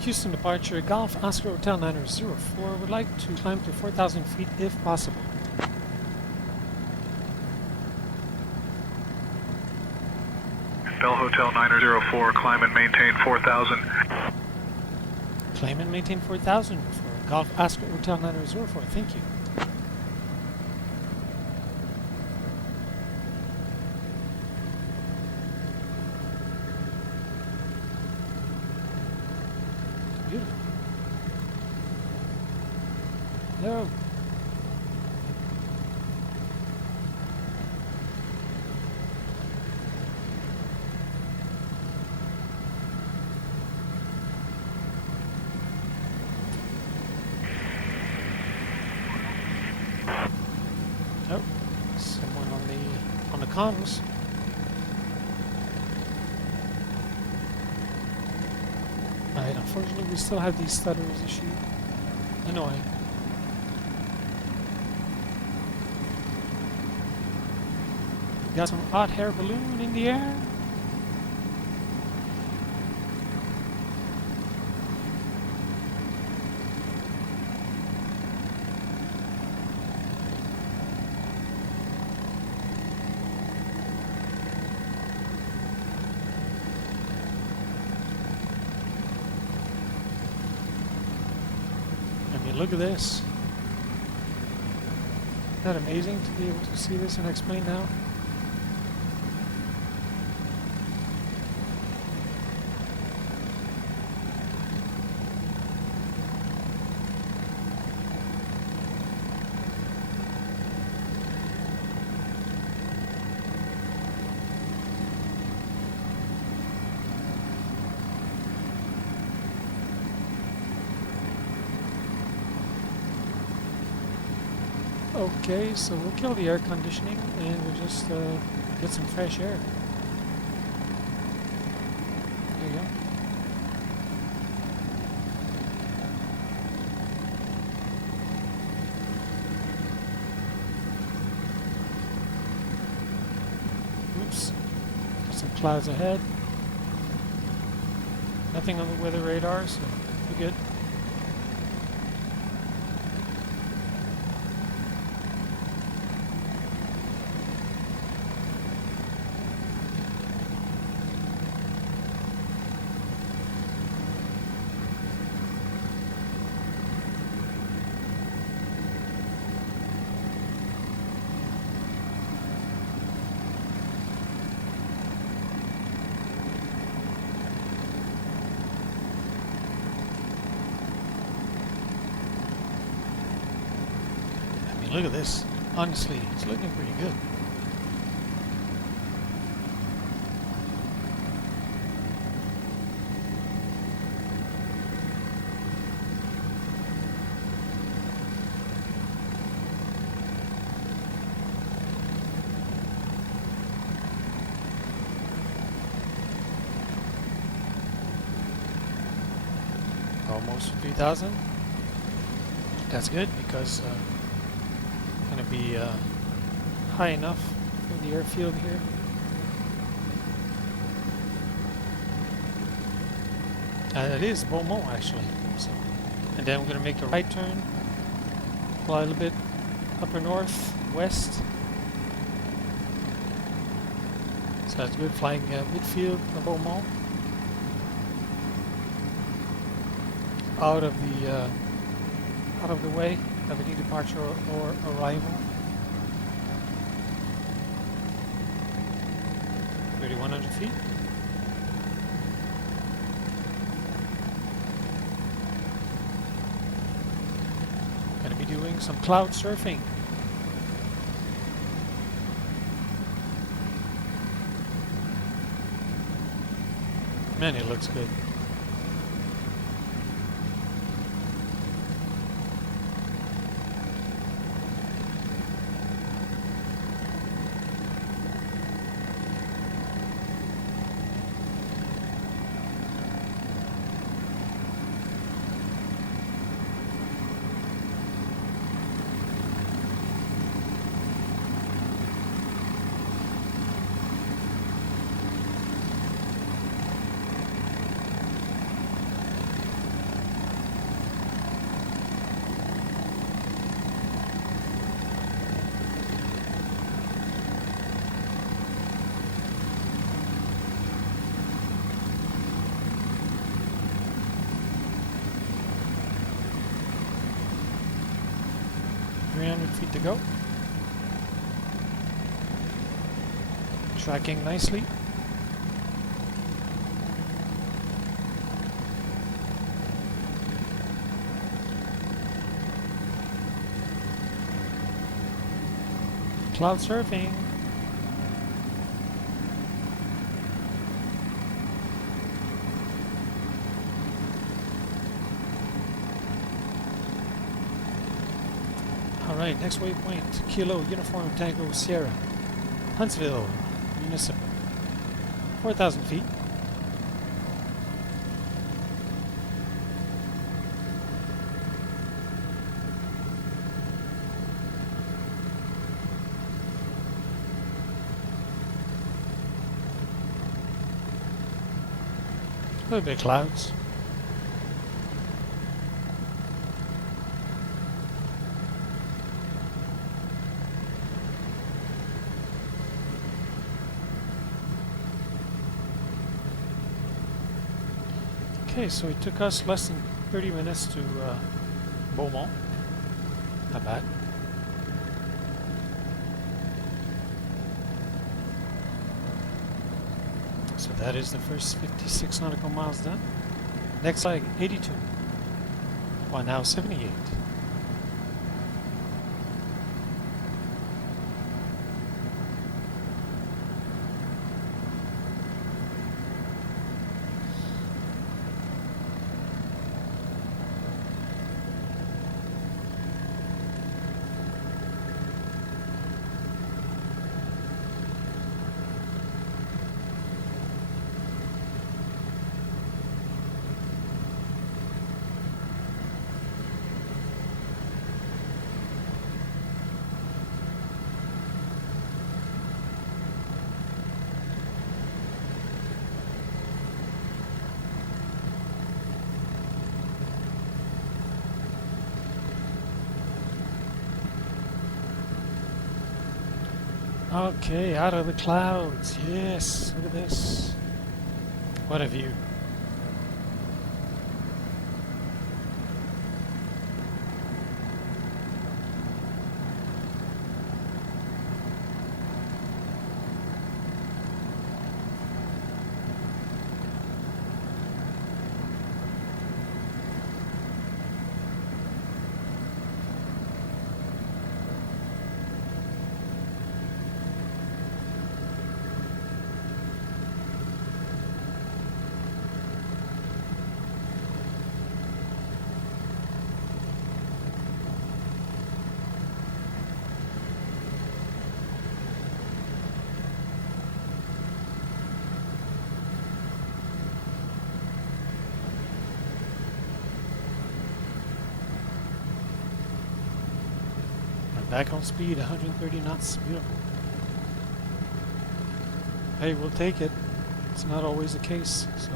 Houston departure, Golf Oscar Hotel 904, would like to climb to 4,000 feet if possible. Bell Hotel 904, climb and maintain 4,000. Climb and maintain 4,000 for Golf Oscar Hotel 904, thank you. Beautiful. No. Oh, someone on the comms. Alright, unfortunately we still have these stutters issue. Annoying. We got some hot air balloon in the air. Look at this. Isn't that amazing to be able to see this and explain now? Okay, so we'll kill the air conditioning and we'll just get some fresh air. There you go. Oops. Got some clouds ahead. Nothing on the weather radar, so we're good. Man, look at this. Honestly, it's looking pretty good. Almost 3,000. That's good because it's going to be high enough for the airfield here. It is Beaumont actually. So, and then we're going to make a right turn, fly a little bit upper north, west. So that's good, flying midfield of Beaumont. Out of the way of any departure or arrival. 3,100 feet. Going to be doing some cloud surfing. Man, it looks good. Feet to go. Tracking nicely. Cloud surfing. Alright, next waypoint, Kilo Uniform Tango Sierra, Huntsville, Municipal, 4,000 feet. A little bit of clouds. Okay, so it took us less than 30 minutes to Beaumont. Not bad. So that is the first 56 nautical miles done. Next flag, 82. Well, now 78. Okay, out of the clouds. Yes, look at this. What a view. Back on speed, 130 knots. Beautiful. Hey, we'll take it. It's not always the case, so.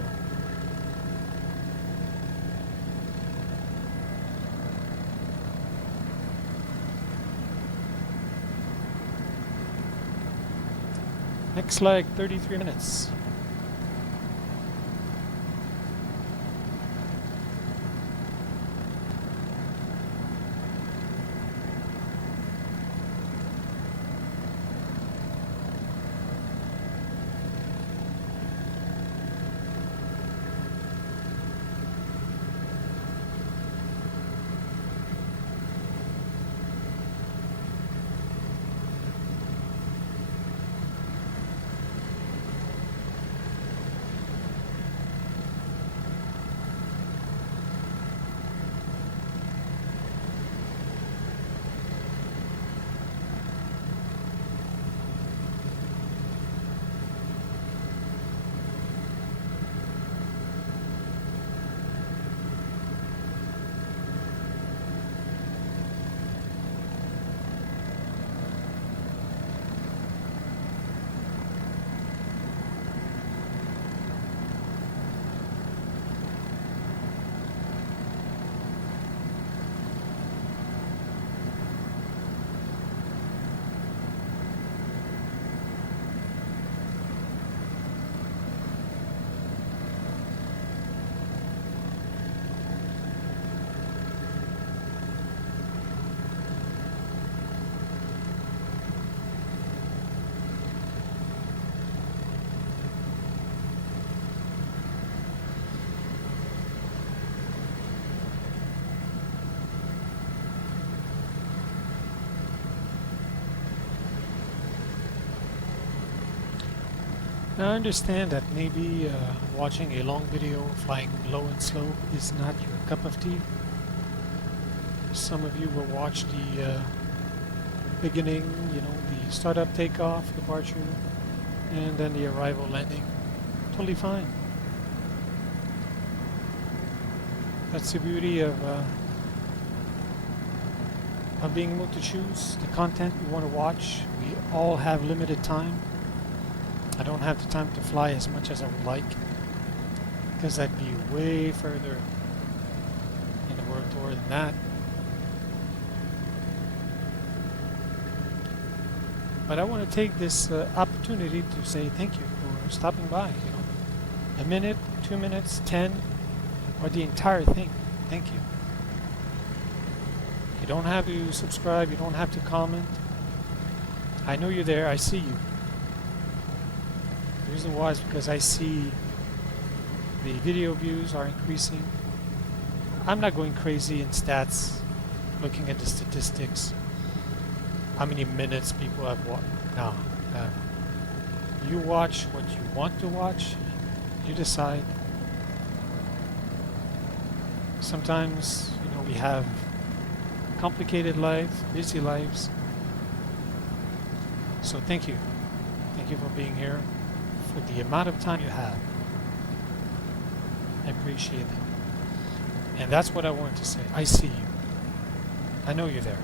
Next leg, 33 minutes. Now I understand that maybe watching a long video flying low and slow is not your cup of tea. Some of you will watch the beginning, you know, the startup, takeoff, departure, and then the arrival, landing. Totally fine. That's the beauty of being able to choose the content we want to watch. We all have limited time. I don't have the time to fly as much as I would like, because that'd be way further in the world tour than that. But I want to take this opportunity to say thank you for stopping by. You know, a minute, 2 minutes, 10, or the entire thing. Thank you. You don't have to subscribe. You don't have to comment. I know you're there. I see you. The reason why is because I see the video views are increasing. I'm not going crazy in stats, looking at the statistics. How many minutes people have watched? No. You watch what you want to watch. You decide. Sometimes, you know, we have complicated lives, busy lives. So thank you. Thank you for being here. For the amount of time you have. I appreciate it. And that's what I wanted to say. I see you. I know you're there.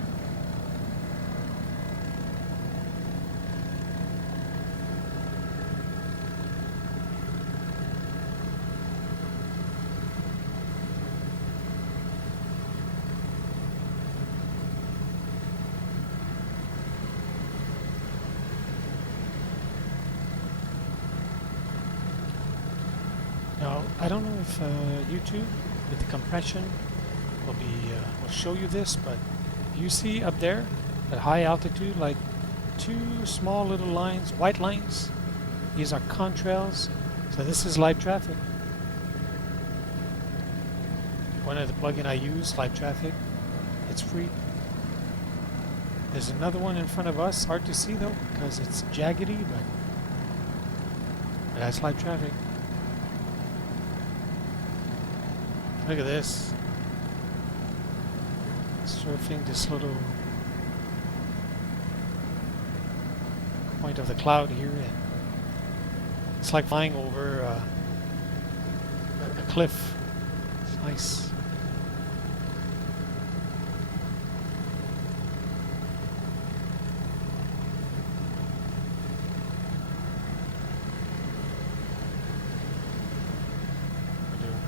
Now, I don't know if YouTube with the compression will show you this, but you see up there at high altitude, like two small little lines, white lines. These are contrails, so this is live traffic. One of the plugin I use, live traffic. It's free. There's another one in front of us, hard to see though, because it's jaggedy, but that's live traffic. Look at this. Surfing this little point of the cloud here, and it's like flying over a cliff. It's nice.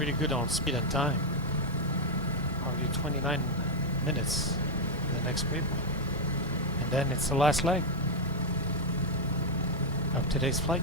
pretty good on speed and time. Probably 29 minutes the next waypoint. And then it's the last leg of today's flight.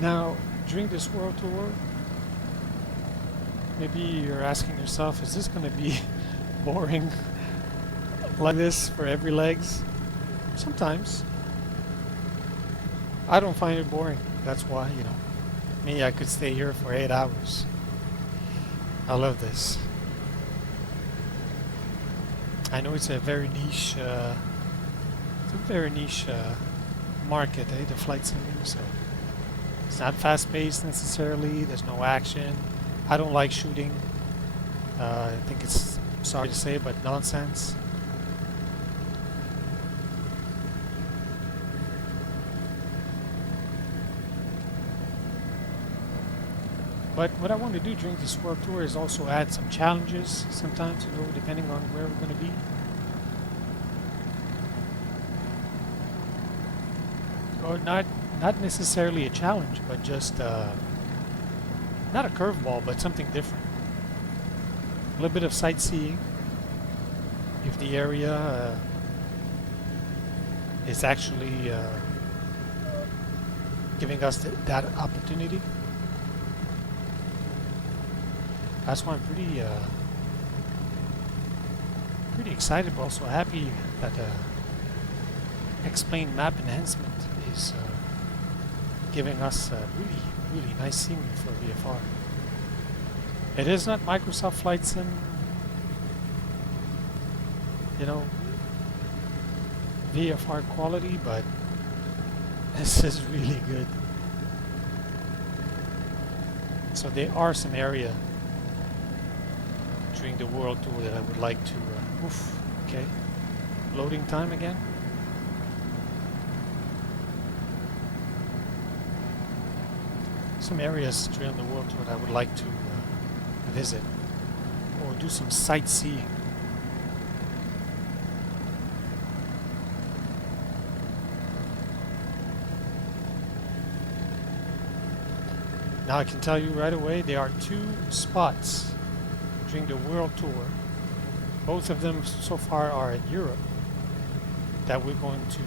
Now, during this world tour, maybe you're asking yourself, is this going to be boring like this for every legs? Sometimes. I don't find it boring. That's why, you know, me, I could stay here for 8 hours. I love this. I know it's a very niche, market, the flight sim, so it's not fast-paced necessarily. There's no action. I don't like shooting. I think it's, sorry to say, but nonsense. But what I want to do during this world tour is also add some challenges sometimes, you know, depending on where we're going to be. Or not necessarily a challenge, but just not a curveball, but something different. A little bit of sightseeing. If the area is actually giving us that opportunity. That's why I'm pretty excited, but also happy that Explain Map Enhancement is giving us really nice scenery for VFR. It is not Microsoft Flight Sim, you know, VFR quality, but this is really good. So there are some area during the world tour that I would like to okay, loading time again. Some areas during the world tour that I would like to visit or do some sightseeing. Now I can tell you right away there are 2 spots during the world tour. Both of them so far are in Europe that we're going to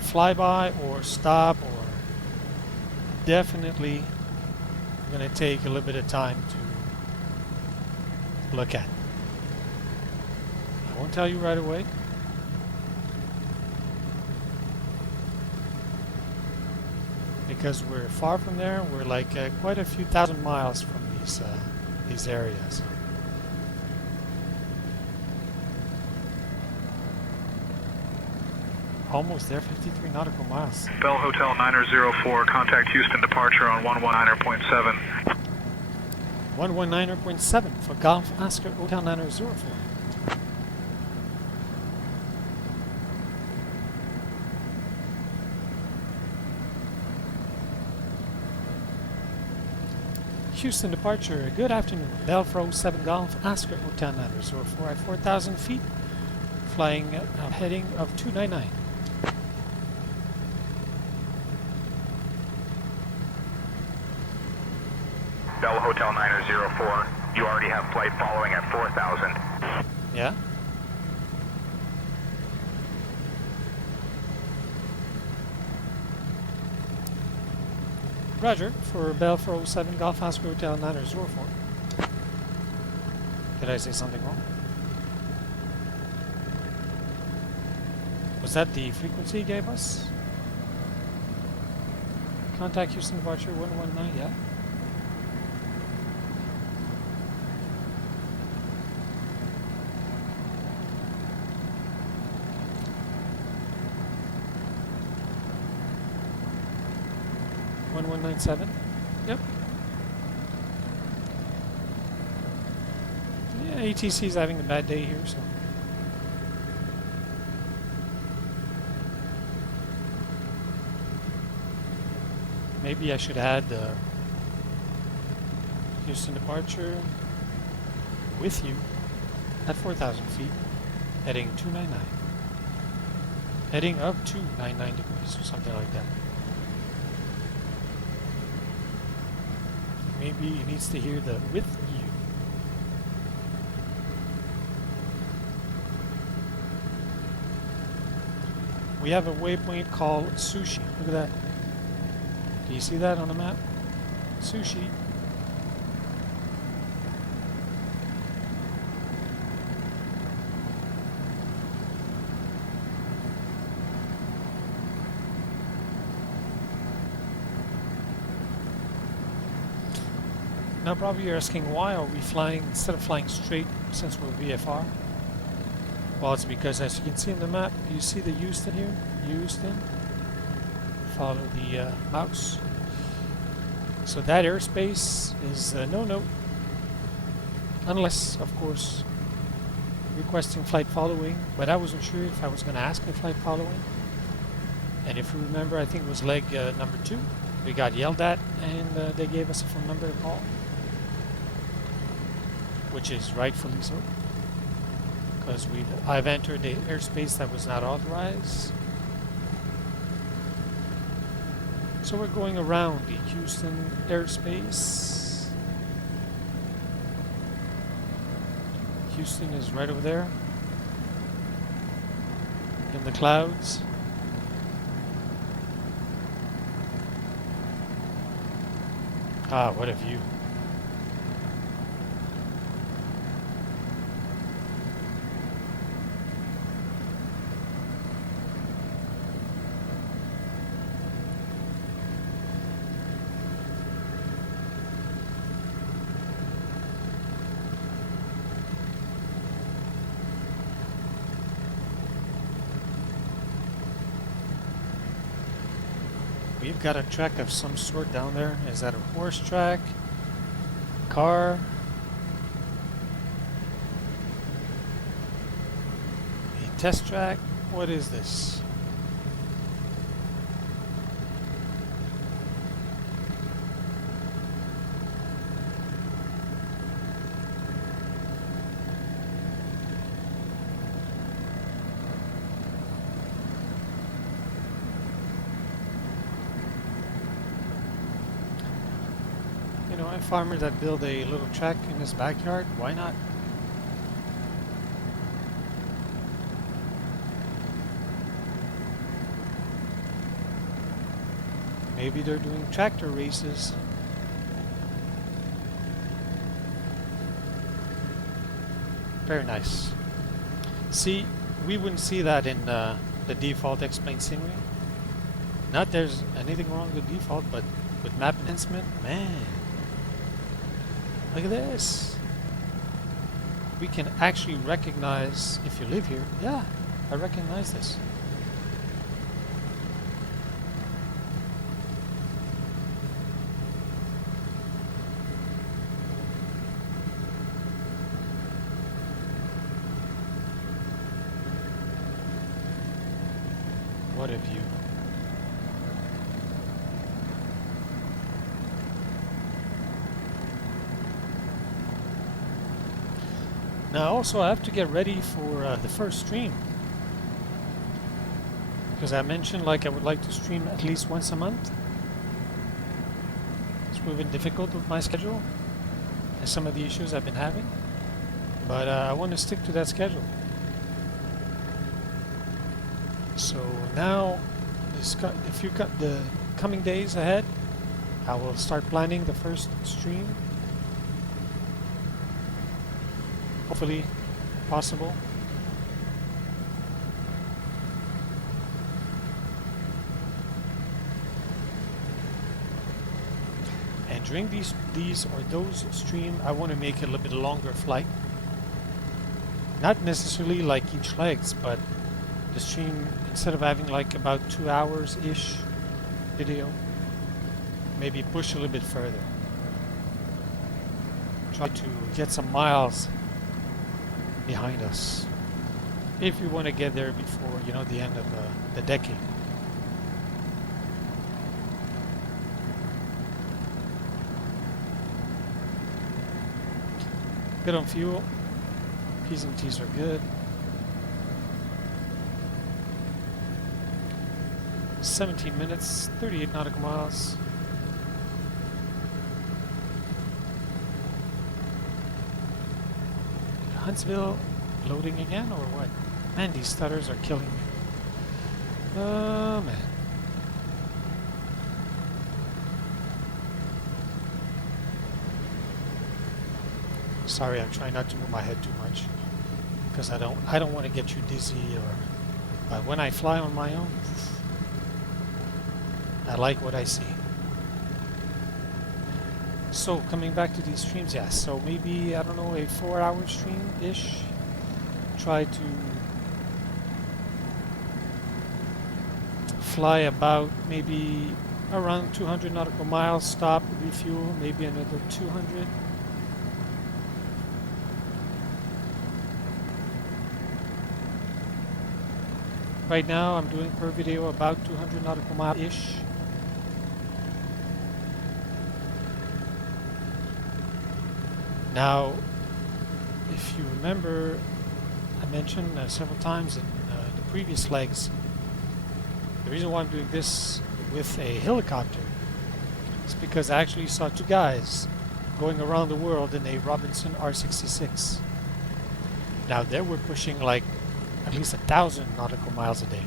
fly by or stop, or definitely going to take a little bit of time to look at. I won't tell you right away. Because we're far from there. We're like quite a few thousand miles from these areas. Almost there, 53 nautical miles. Bell Hotel 904, contact Houston departure on 119.7. 119.7 for Golf Oscar Hotel 904. Houston departure. Good afternoon. Bell for 07 Golf, Oscar Hotel 904 at 4,000 feet. Flying heading of 299. Bell Hotel 904, you already have flight following at 4,000. Yeah? Roger, for Bell 407 Golf Oscar Hotel 904. Did I say something wrong? Was that the frequency he gave us? Contact Houston departure 119, yeah. $1197. Yep. Yeah, ATC's having a bad day here, so. Maybe I should add the Houston departure with you at 4,000 feet, heading 299. Heading up to 99 degrees or something like that. Maybe he needs to hear the with you. We have a waypoint called Sushi. Look at that. Do you see that on the map? Sushi. Now probably you're asking, why are we flying, instead of flying straight since we're VFR? Well, it's because, as you can see on the map, you see the Houston here? Houston. Follow the mouse. So that airspace is no. Unless, of course, requesting flight following, but I wasn't sure if I was going to ask for flight following. And if you remember, I think it was leg number 2. We got yelled at, and they gave us a phone number to call. Which is rightfully so, because I've entered the airspace that was not authorized. So we're going around the Houston airspace. Houston is right over there in the clouds. Ah, what a view. We've got a track of some sort down there. Is that a horse track? Car? A test track? What is this? You know, a farmer that build a little track in his backyard, why not? Maybe they're doing tractor races. Very nice. See, we wouldn't see that in the default explain scenery. Not there's anything wrong with default, but with map enhancement, man. Look at this. We can actually recognize, if you live here, yeah, I recognize this. What a view. Now also I have to get ready for the first stream, because I mentioned like I would like to stream at least once a month. It's proven difficult with my schedule and some of the issues I've been having, but I want to stick to that schedule. So now, if you've got the coming days ahead, I will start planning the first stream. Hopefully possible. And during these or those stream, I want to make it a little bit longer flight. Not necessarily like each legs, but the stream, instead of having like about 2 hours-ish video, maybe push a little bit further. Try to get some miles behind us, if you want to get there before, you know, the end of the decade. Good on fuel. P's and T's are good. 17 minutes, 38 nautical miles. Huntsville loading again or what? Man, these stutters are killing me. Oh man. Sorry, I'm trying not to move my head too much, because I don't want to get you dizzy, but when I fly on my own, I like what I see. So coming back to these streams, yes. So maybe, I don't know, a 4-hour stream-ish. Try to fly about maybe around 200 nautical miles, stop, refuel, maybe another 200. Right now I'm doing per video about 200 nautical mile-ish. Now, if you remember, I mentioned several times in the previous legs, the reason why I'm doing this with a helicopter is because I actually saw 2 guys going around the world in a Robinson R66. Now they were pushing like at least 1,000 nautical miles a day.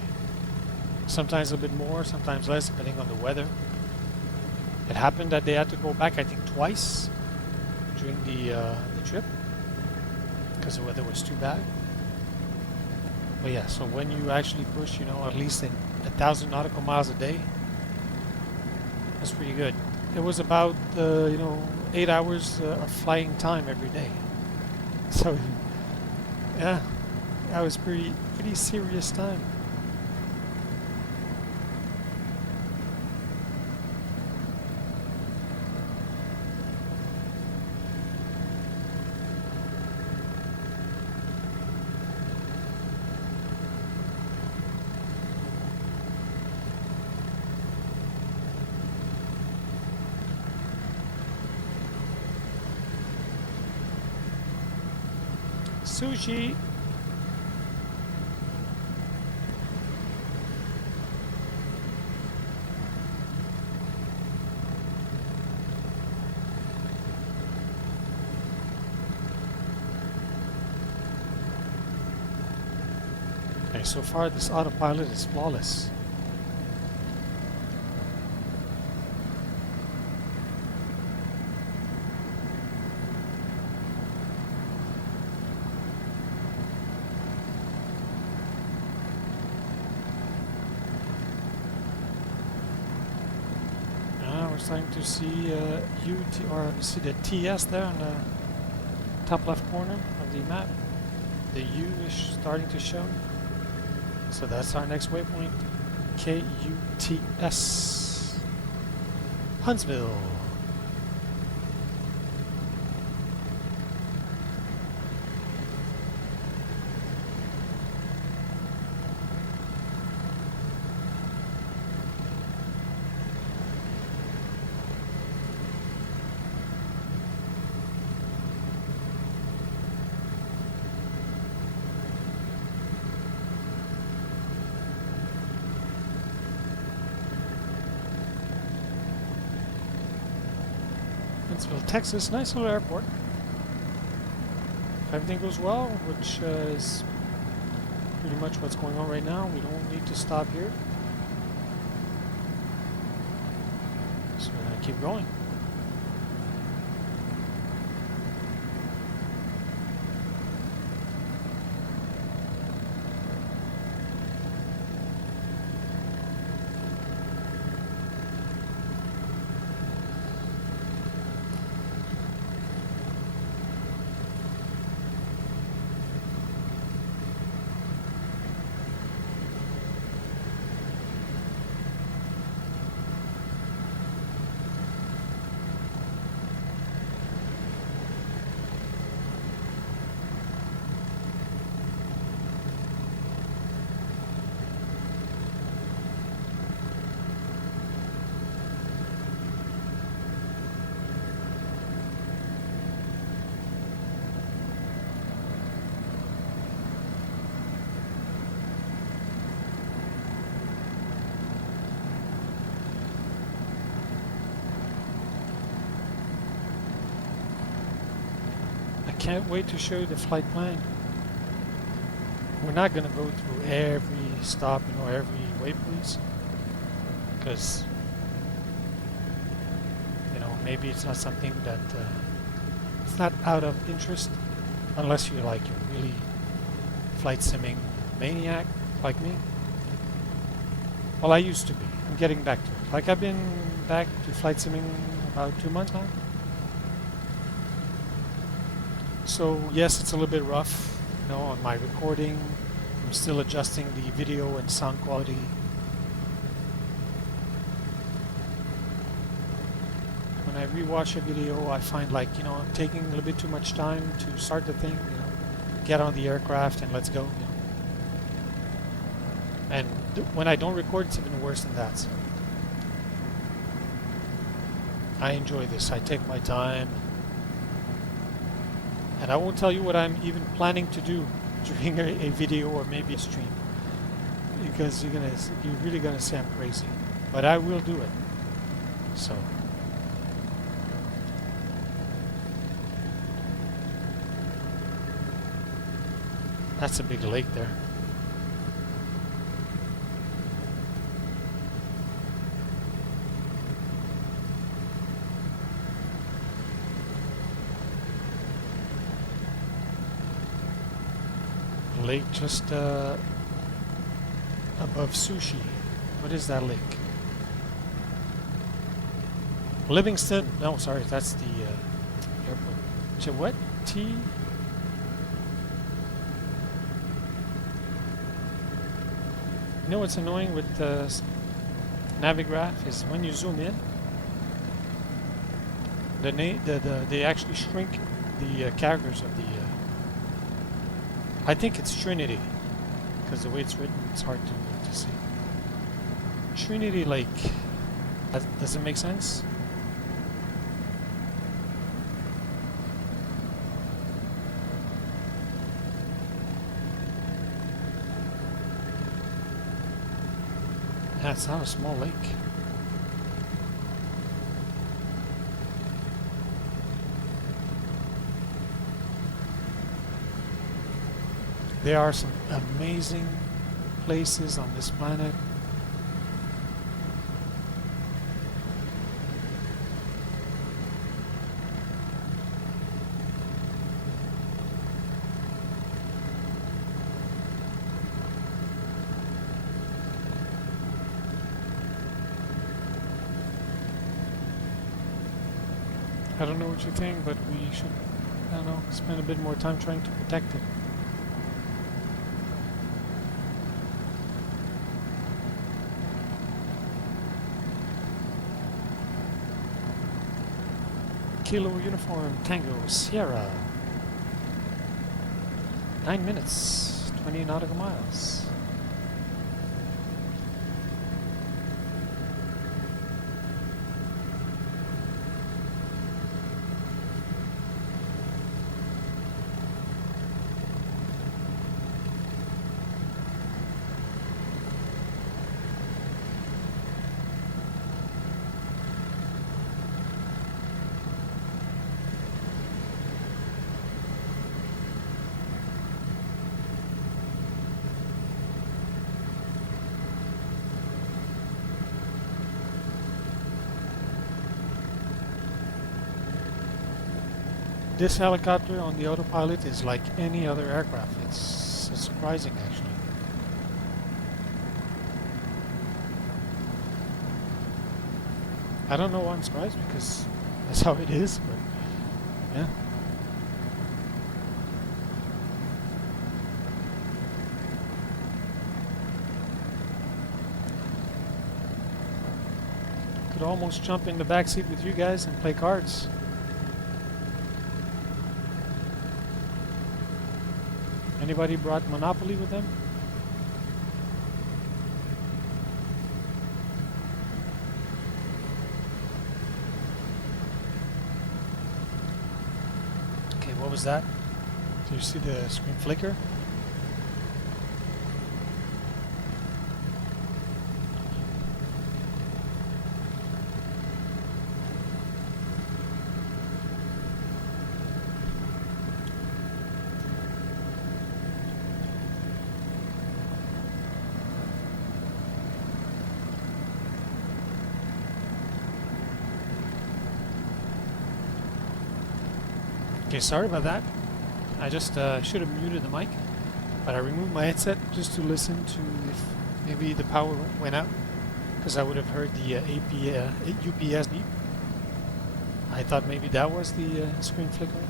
Sometimes a bit more, sometimes less, depending on the weather. It happened that they had to go back, I think, twice during the trip, because the weather was too bad. But yeah, so when you actually push, you know, at least 1,000 nautical miles a day, that's pretty good. It was about, you know, 8 hours of flying time every day. So, yeah, that was pretty serious time. Sushi. Okay, so far this autopilot is flawless. Starting to see or you see the TS there on the top left corner of the map. The U is starting to show. So that's our next waypoint. KUTS. Huntsville. Huntsville, Texas. Nice little airport. If everything goes well, which is pretty much what's going on right now, we don't need to stop here. So we're going to keep going. Can't wait to show you the flight plan. We're not going to go through every stop, you know, every waypoint, because, you know, maybe it's not something that it's not out of interest, unless you're like a really flight simming maniac like me. Well, I used to be. I'm getting back to it. Like, I've been back to flight simming about 2 months now. So yes, it's a little bit rough, you know, on my recording. I'm still adjusting the video and sound quality. When I rewatch a video, I find, like, you know, I'm taking a little bit too much time to start the thing, you know, get on the aircraft and let's go, you know. And when I don't record, it's even worse than that. So I enjoy this. I take my time. And I won't tell you what I'm even planning to do during a video or maybe a stream, because you're really gonna say I'm crazy, but I will do it. So that's a big lake there. Lake just above Sushi. What is that lake? Livingston. No, sorry, that's the airport. What? T? You know what's annoying with Navigraph is when you zoom in, they actually shrink the characters of the. I think it's Trinity, because the way it's written, it's hard to see. Trinity Lake. Does it make sense? Yeah, it's not a small lake. There are some amazing places on this planet. I don't know what you think, but we should, I don't know, spend a bit more time trying to protect it. Kilo Uniform Tango Sierra. 9 minutes, 20 nautical miles. This helicopter on the autopilot is like any other aircraft. It's surprising, actually. I don't know why I'm surprised, because that's how it is, but yeah. Could almost jump in the back seat with you guys and play cards. Anybody brought Monopoly with them? Okay, what was that? Do you see the screen flicker? Okay, sorry about that. I just should have muted the mic, but I removed my headset just to listen to if maybe the power went out, because I would have heard the UPS beep. I thought maybe that was the screen flickering,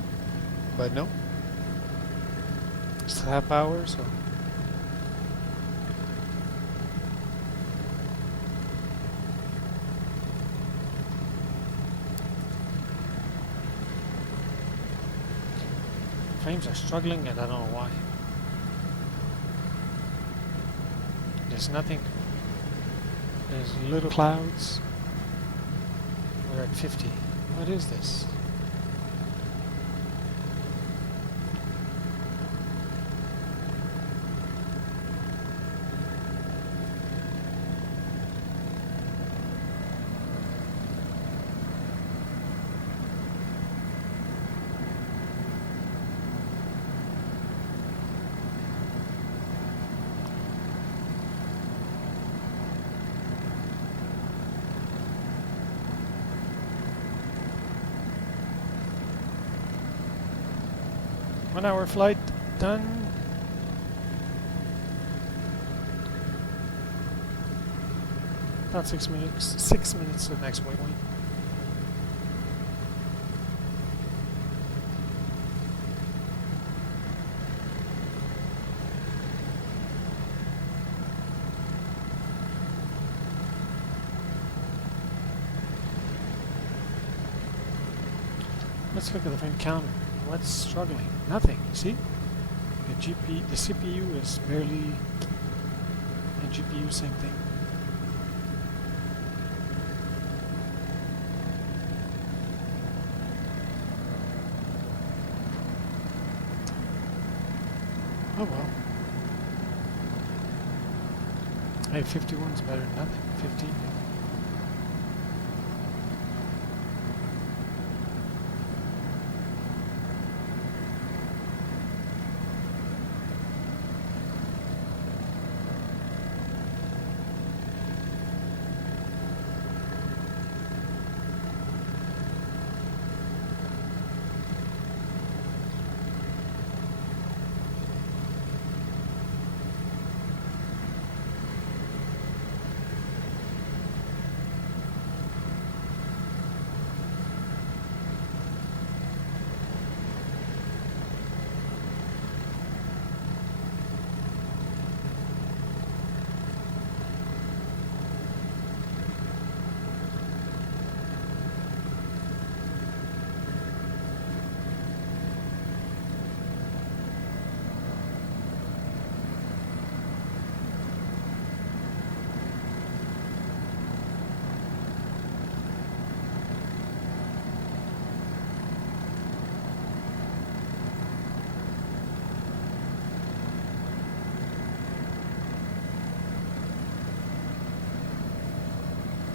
but no. Still have power, so. Frames are struggling and I don't know why. There's nothing. There's little clouds. We're at 50. What is this? One-hour flight done. About 6 minutes. 6 minutes to the next waypoint. Let's look at the frame counter. What's struggling? Nothing. See? The CPU is barely, and GPU same thing. Oh well. Hey, 51 is better than nothing. 15.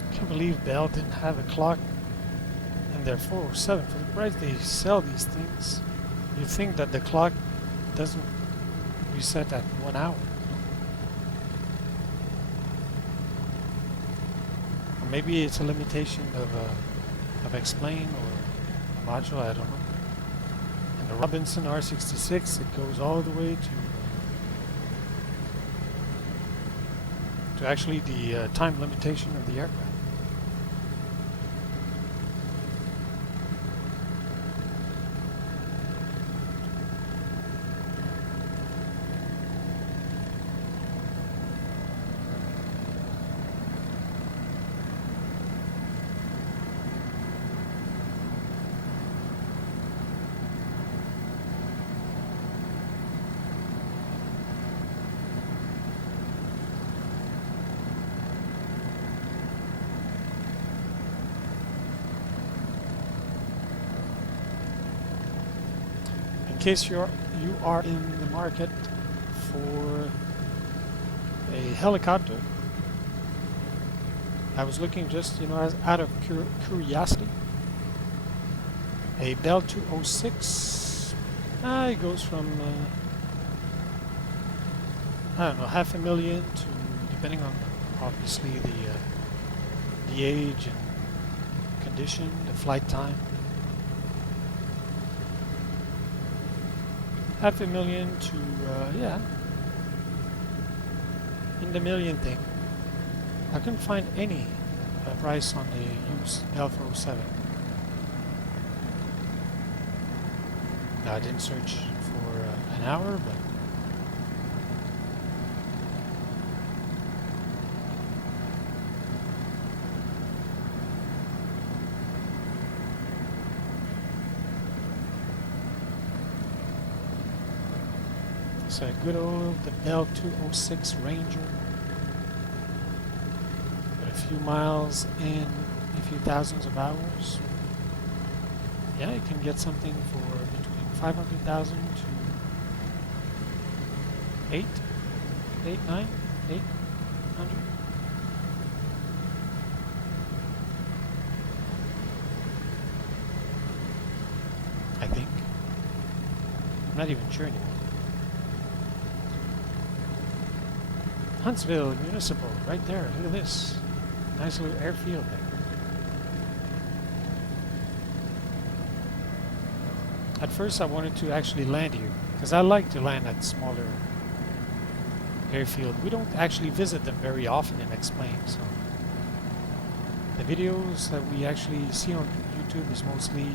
I can't believe Bell didn't have a clock in their 407. For the price they sell these things, you'd think that the clock doesn't reset at 1 hour. Or maybe it's a limitation of X-Plane or module, I don't know. And the Robinson R66, it goes all the way to actually the time limitation of the aircraft. In case you are in the market for a helicopter, I was looking just, as out of curiosity. A Bell 206, it goes from, I don't know, $500,000 to, depending on obviously the age and condition, the flight time. $500,000 to, yeah, in the million thing. I couldn't find any price on the used Bell 407. Now, I didn't search for an hour, but it's a good old the Bell 206 Ranger. Got a few miles in a few thousands of hours. Yeah, you can get something for between 500,000 to 800. I think. I'm not even sure anymore. Huntsville Municipal, right there. Look at this. Nice little airfield there. At first I wanted to actually land here, because I like to land at smaller airfield. We don't actually visit them very often in X-Plane, so the videos that we actually see on YouTube is mostly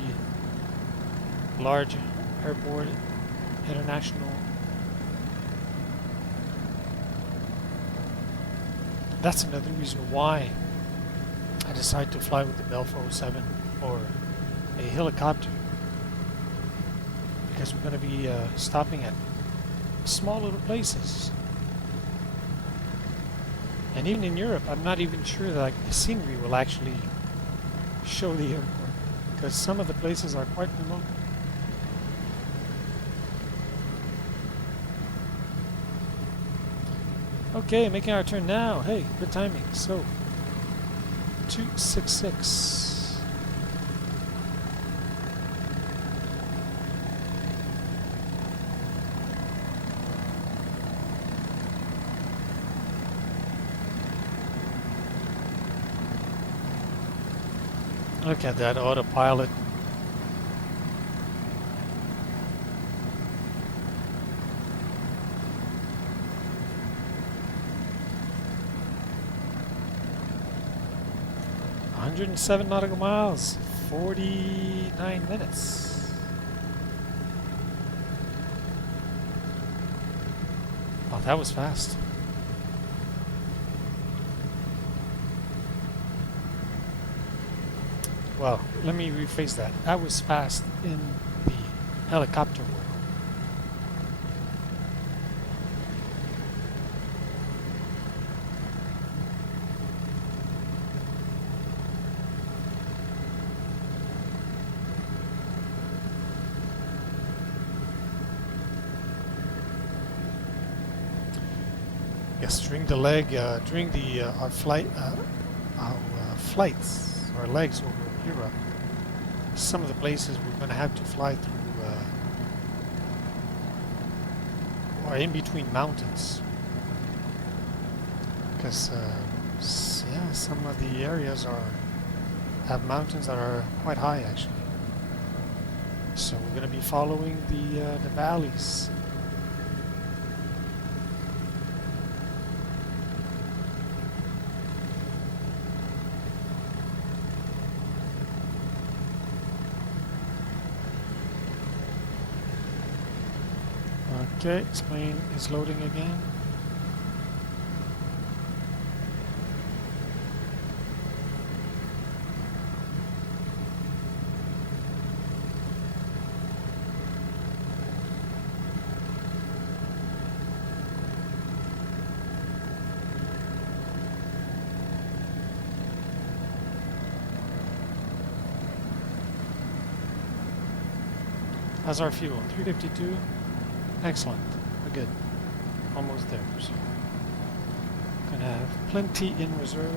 large airport, international. That's another reason why I decided to fly with the Bell 407 or a helicopter, because we're going to be stopping at small little places. And even in Europe, I'm not even sure that the scenery will actually show the airport, because some of the places are quite remote. Okay, making our turn now. Hey, good timing. So, 266. Look at that autopilot. $107 nautical miles, 49 minutes. Oh, that was fast. Well, let me rephrase that. That was fast in the helicopter world. Yes, during the leg, during the our flights, our legs over Europe, some of the places we're going to have to fly through or in between mountains, because yeah, some of the areas have mountains that are quite high actually. So we're going to be following the valleys. Okay, this plane is loading again. How's our fuel? 352. Excellent. We're good. Almost there. So gonna have plenty in reserve.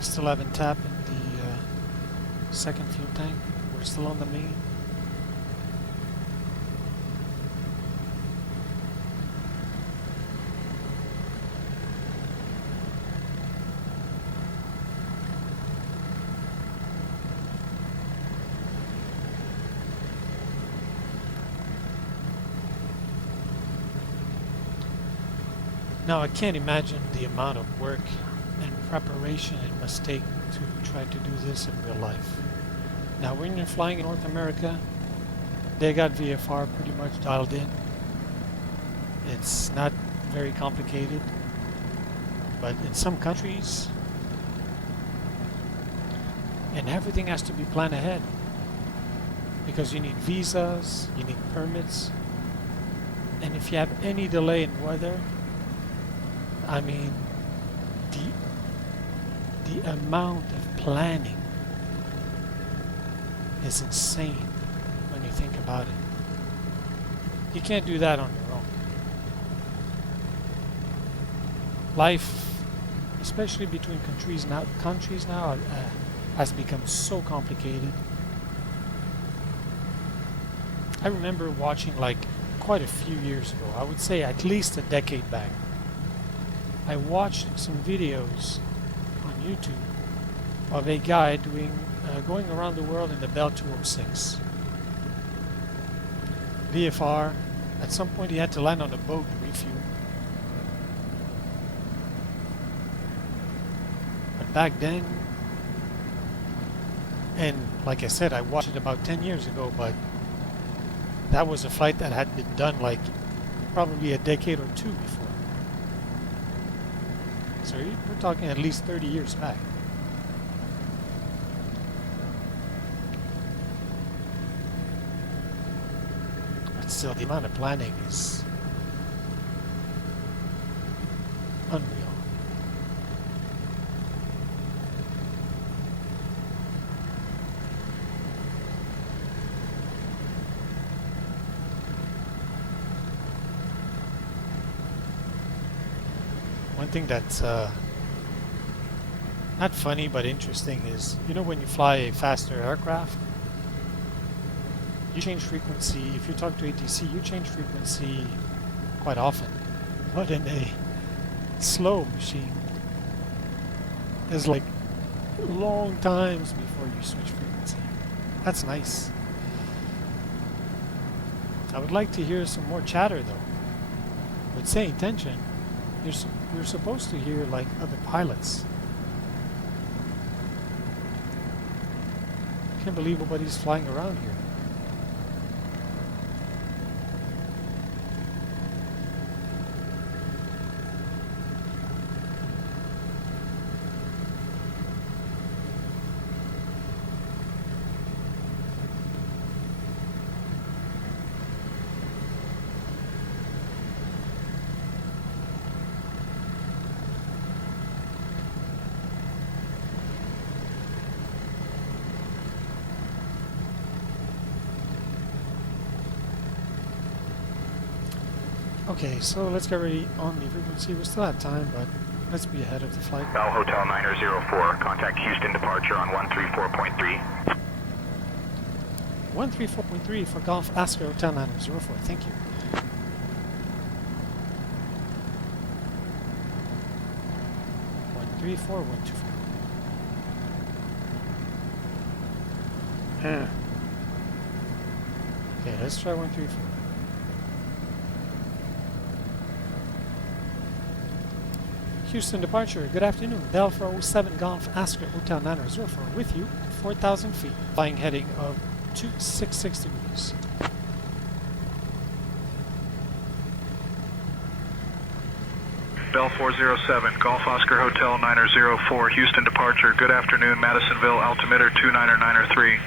Still haven't tapped in the second fuel tank. We're still on the main. Now I can't imagine the amount of work and preparation it must take to try to do this in real life. Now when you're flying in North America, they got VFR pretty much dialed in. It's not very complicated, but in some countries, and everything has to be planned ahead because you need visas, you need permits, and if you have any delay in weather, I mean, the amount of planning is insane when you think about it. You can't do that on your own. Life, especially between countries now, has become so complicated. I remember watching like quite a few years ago, I would say at least a decade back, I watched some videos on YouTube of a guy going around the world in the Bell 206. VFR. At some point he had to land on a boat to refuel. But back then, and like I said, I watched it about 10 years ago, but that was a flight that had been done like probably a decade or two before. So we're talking at least 30 years back. But still, the amount of planning is unreal. One thing that's not funny but interesting is, you know, when you fly a faster aircraft, you change frequency. If you talk to ATC, you change frequency quite often. But in a slow machine, there's like long times before you switch frequency. That's nice. I would like to hear some more chatter though. With say intention, you're supposed to hear like other pilots. Can't believe nobody's flying around here. Okay, so let's get ready on the frequency. We still have time, but let's be ahead of the flight. Bell Hotel 904, contact Houston departure on 134.3. 134.3 for Golf Oscar Hotel 904. Thank you. One three four 124. Okay, let's try 134. Houston departure. Good afternoon. Bell for 07 Golf Oscar Hotel 904 with you at 4,000 feet. Flying heading of 266 degrees. Bell 407, Golf Oscar Hotel 904, Houston departure. Good afternoon, Madisonville, altimeter 29903.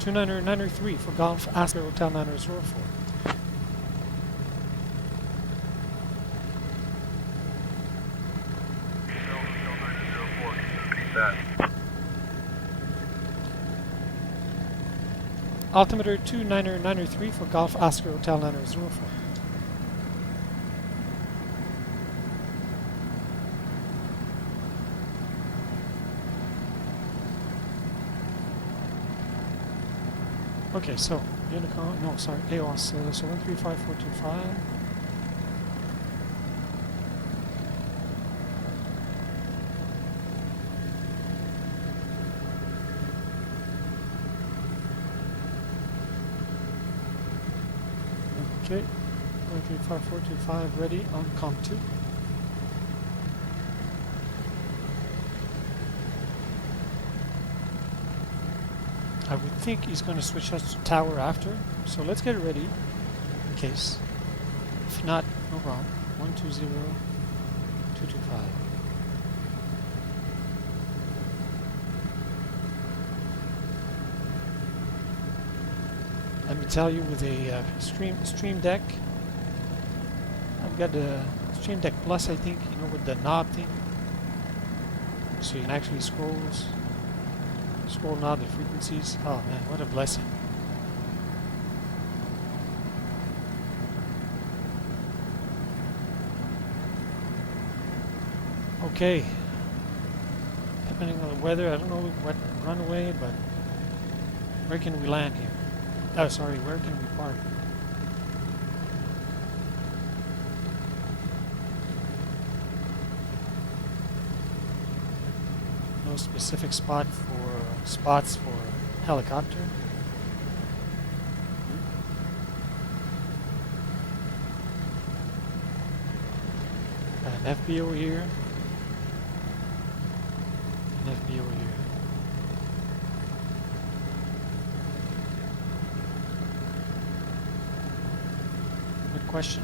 29903 for Golf Oscar Hotel 904. Altimeter 29903 for Golf Oscar Hotel 904. Okay, so Unicon, no, sorry, AOS, so 135425. Okay, 135425 ready on COM2. I would think he's going to switch us to tower after, so let's get it ready in case. If not, no problem. 120225. Let me tell you, with a Stream Deck, I've got the Stream Deck Plus, I think, you know, with the knob thing, so you can actually scroll now the frequencies. Oh man, what a blessing. Okay, depending on the weather, I don't know what runway, but where can we land here? Oh, sorry, where can we park? No specific spots for helicopter. Got an FBO here. An FBO here. Good question.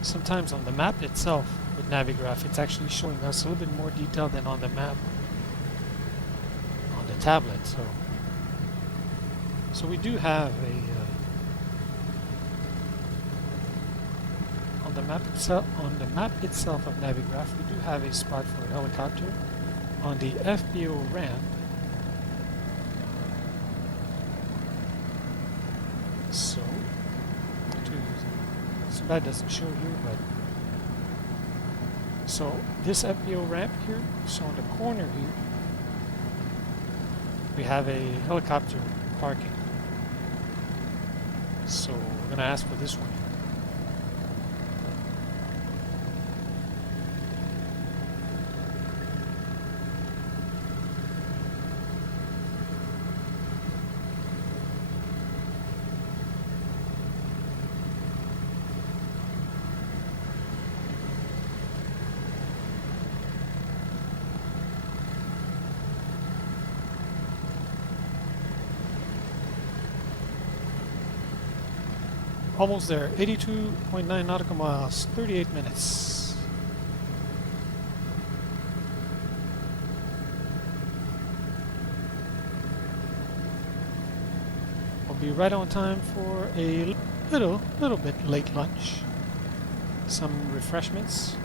Sometimes on the map itself with Navigraph, it's actually showing us a little bit more detail than on the map on the tablet. So we do have a on the map itself of Navigraph, we do have a spot for a helicopter on the FBO ramp. So that doesn't show here, but so this FBO ramp here, so on the corner here we have a helicopter parking, so we're gonna ask for this one. Almost there. 82.9 nautical miles. 38 minutes. We'll be right on time for a little bit late lunch. Some refreshments.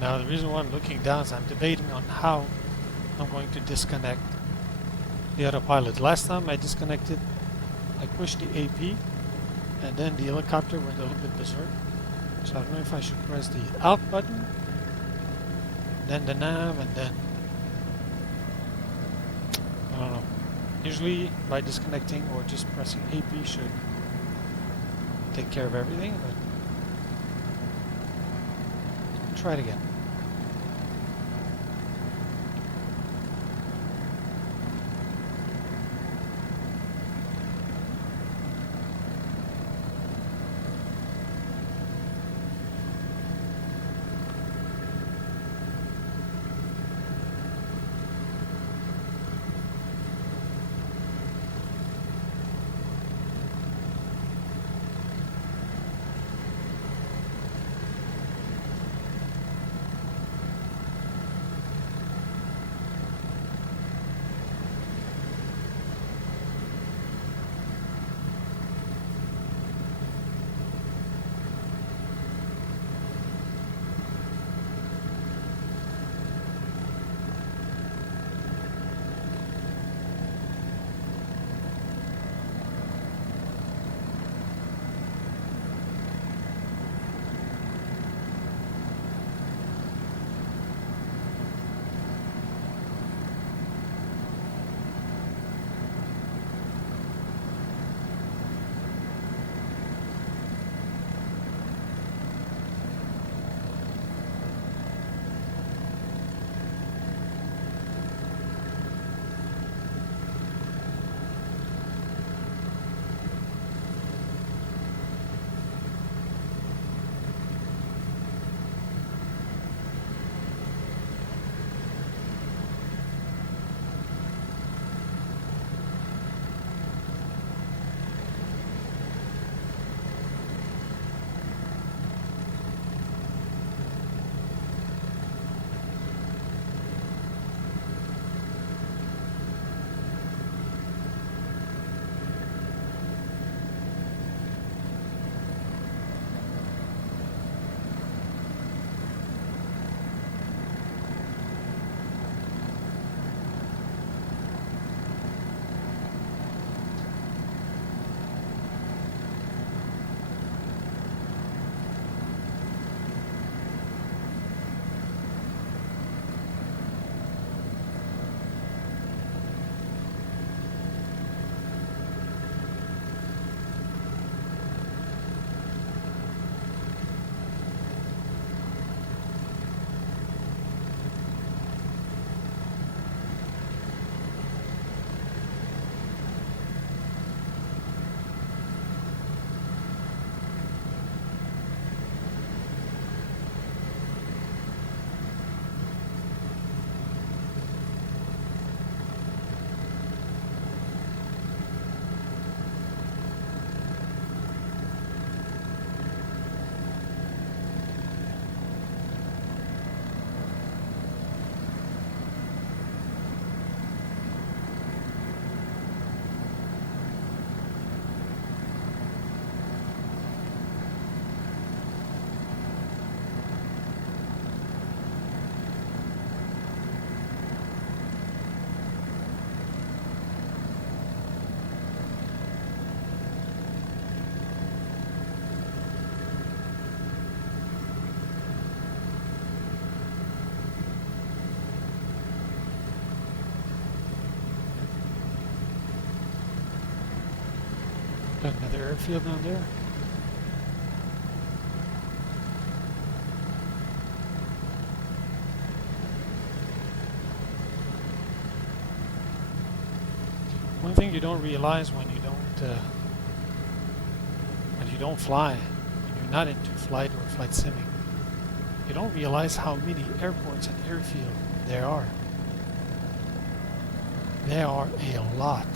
Now the reason why I'm looking down is I'm debating on how I'm going to disconnect the autopilot. Last time I disconnected, I pushed the AP and then the helicopter went a little bit berserk. So I don't know if I should press the Alt button, then the nav, and then I don't know. Usually by disconnecting or just pressing AP should take care of everything, but try it again. Got another airfield down there. One thing you don't realize when you don't fly, when you're not into flight or flight simming, you don't realize how many airports and airfields there are. There are a lot.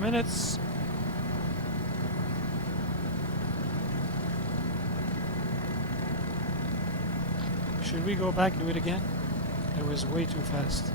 Minutes. Should we go back and do it again? It was way too fast.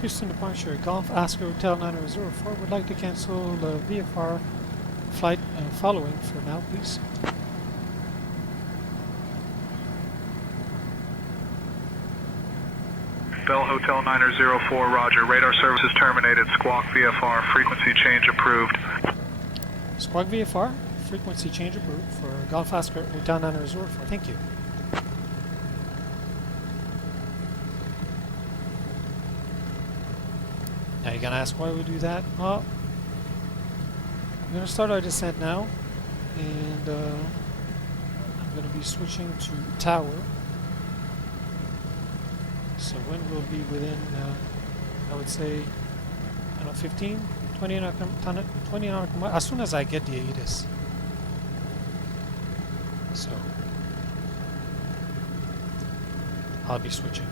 Houston departure, Golf Oscar Hotel 9004 would like to cancel the VFR flight following for now, please. Bell Hotel 9004, roger. Radar services terminated. Squawk VFR, frequency change approved. Squawk VFR, frequency change approved for Golf Oscar Hotel 9004. Thank you. Now you're gonna ask why we do that? Well, we're gonna start our descent now, and I'm gonna be switching to tower. So wind will be within, I would say, I don't know, 15, 20 nautical miles, as soon as I get the ATIS. So I'll be switching.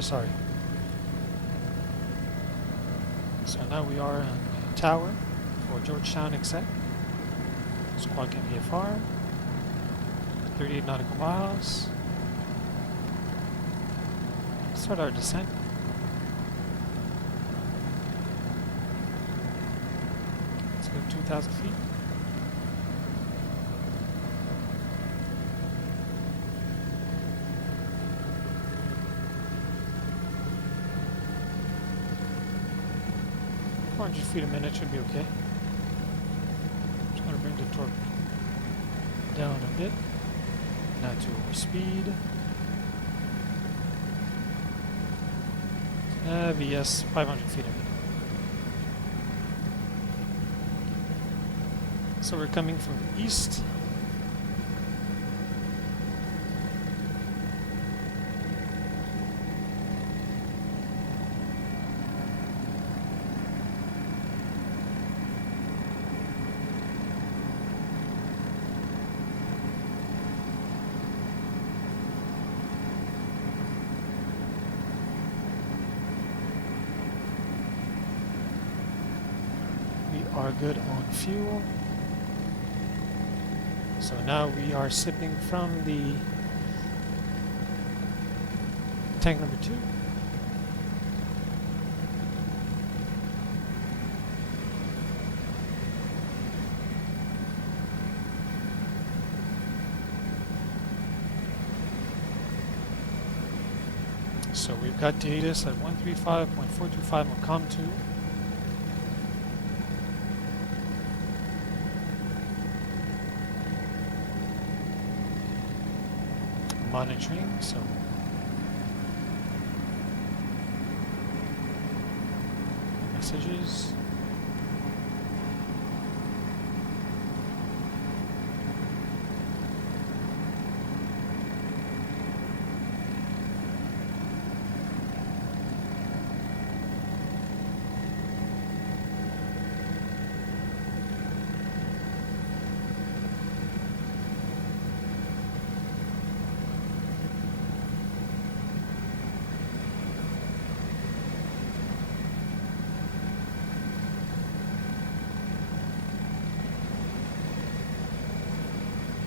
Sorry. So now we are on the tower for Georgetown Exec. Squawk VFR, 38 nautical miles. Start our descent. Let's go 2,000 feet. Feet a minute should be okay. Just going to bring the torque down a bit, not to overspeed. VS 500 feet a minute. So we're coming from the east. Are good on fuel. So now we are sipping from the tank number 2. So we've got the ATIS at 135.425 on COM 2. Monitoring, so messages.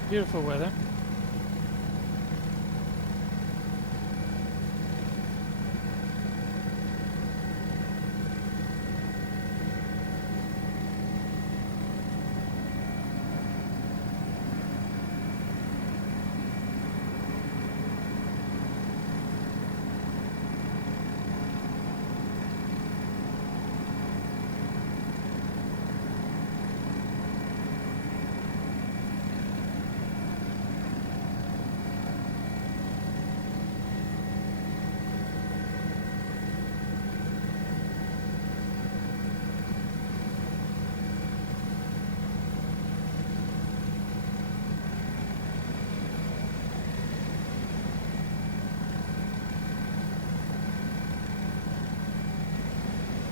Beautiful weather.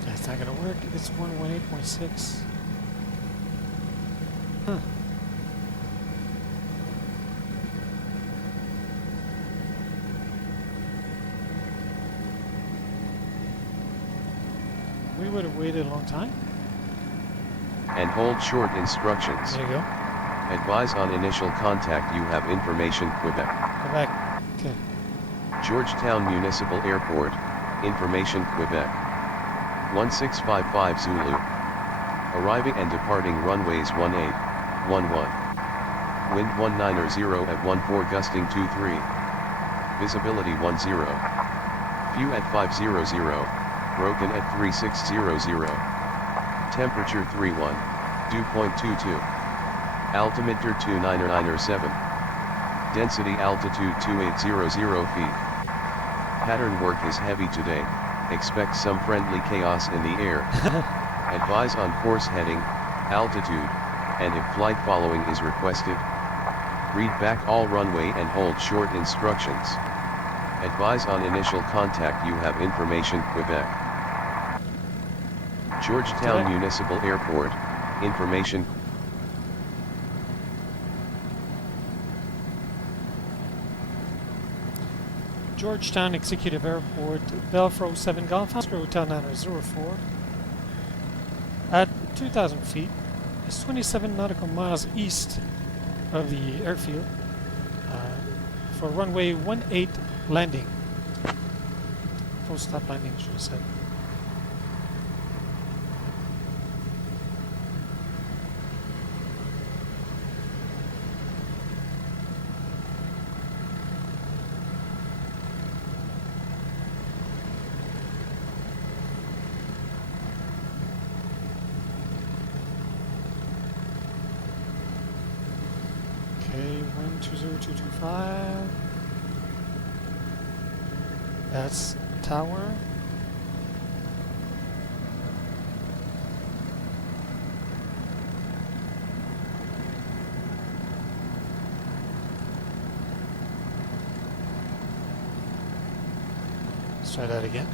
That's not gonna work. It's 118.6. Huh. We would have waited a long time. And hold short instructions. There you go. Advise on initial contact. You have information, Quebec. Quebec. Okay. Georgetown Municipal Airport, Information Quebec. 1655 Zulu. Arriving and departing runways 1811. Wind 190 at 14 gusting 23. Visibility 10. View at 500. Broken at 3600. Temperature 31. Dew point 22. Altimeter 2997. Density altitude 2800 feet. Pattern work is heavy today, expect some friendly chaos in the air. Advise on course heading, altitude, and if flight following is requested. Read back all runway and hold short instructions. Advise on initial contact. You have information Quebec. Georgetown Municipal Airport, information. Georgetown Executive Airport, Bell 407 Golf Oscar Hotel 904 at 2,000 feet. It's 27 nautical miles east of the airfield for runway 18 landing. Full stop landing, should have said. Okay, 120225. That's tower. Let's try that again.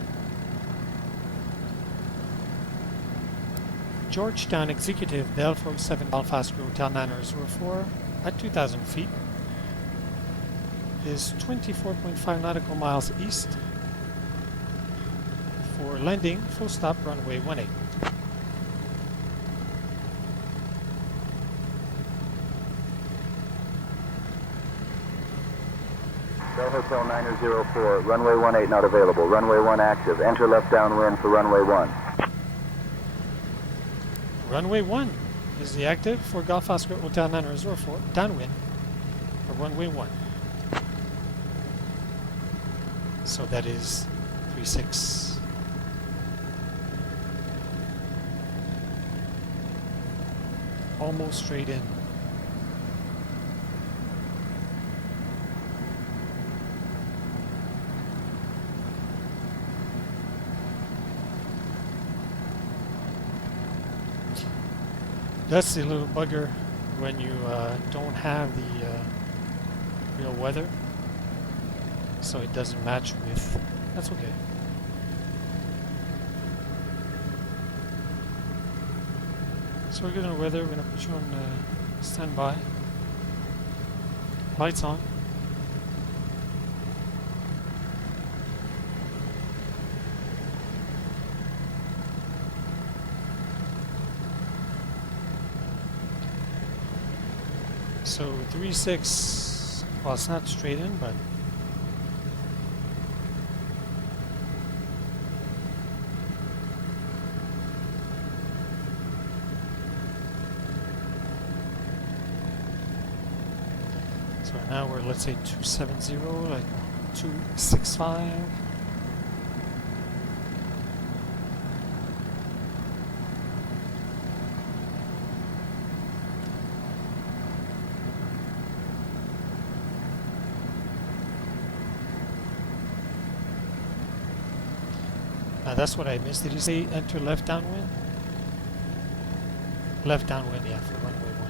Georgetown Executive Bell 407 Golf Oscar Hotel 904 at 2,000 feet is 24.5 nautical miles east for landing, full stop, runway 18. Bell Hotel 904, runway 18 not available, runway 1 active, enter left downwind for runway 1. Runway 1 is the active for Golf Oscar Hotel 904, downwind for runway 1. So that is 36. Almost straight in. That's the little bugger when you don't have the real weather, so it doesn't match with. That's okay. So we're gonna weather. We're gonna put you on standby. Lights on. So 36, well, it's not straight in, but so now we're, let's say 270, like 265. That's what I missed. Did you say enter left downwind? Left downwind, yeah, for runway 1.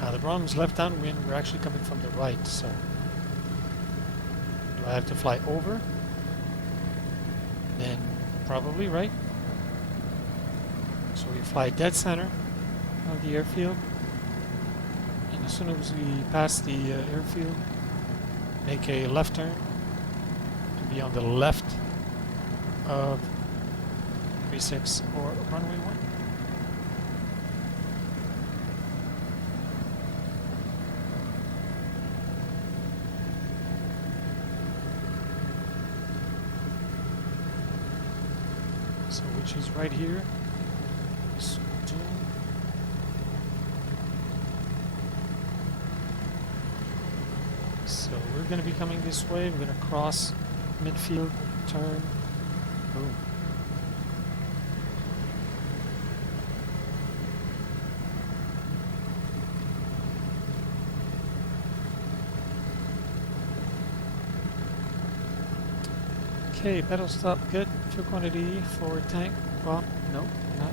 Now the problem's left downwind, we're actually coming from the right, so do I have to fly over? Then probably right. we fly dead center of the airfield, and as soon as we pass the airfield, make a left turn to be on the left of 36 or runway 1. So which is right here. So we're going to be coming this way. We're going to cross midfield, turn, boom. Okay, pedal stop, good. Fuel quantity for tank. Well, no, not.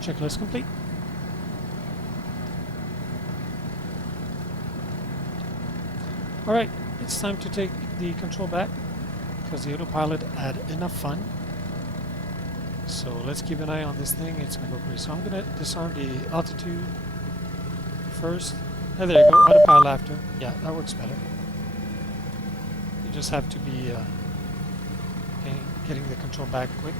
Checklist complete. Alright, it's time to take the control back because the autopilot had enough fun. So let's keep an eye on this thing. It's going to go pretty. So I'm going to disarm the altitude first. Oh, there you go. Autopilot after. Yeah, that works better. You just have to be getting the control back quick.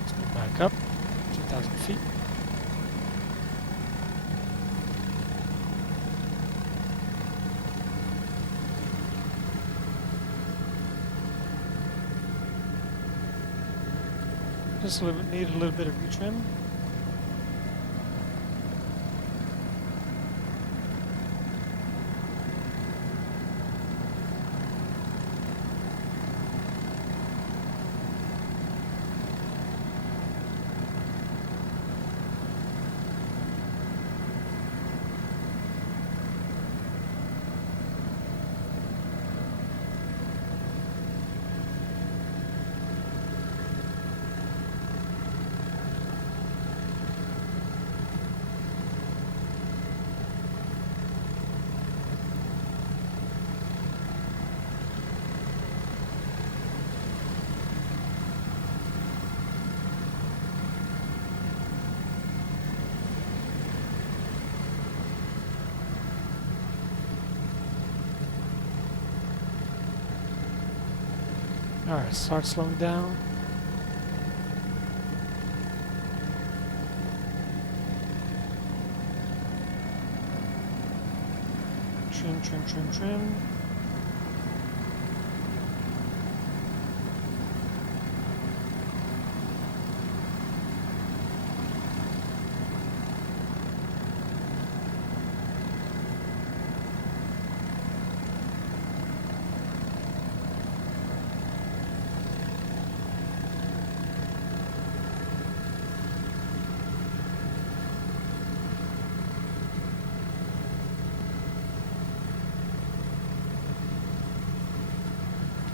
Let's go back up 2,000 feet. Just need a little bit of retrim. Alright, start slowing down. Trim, trim, trim, trim.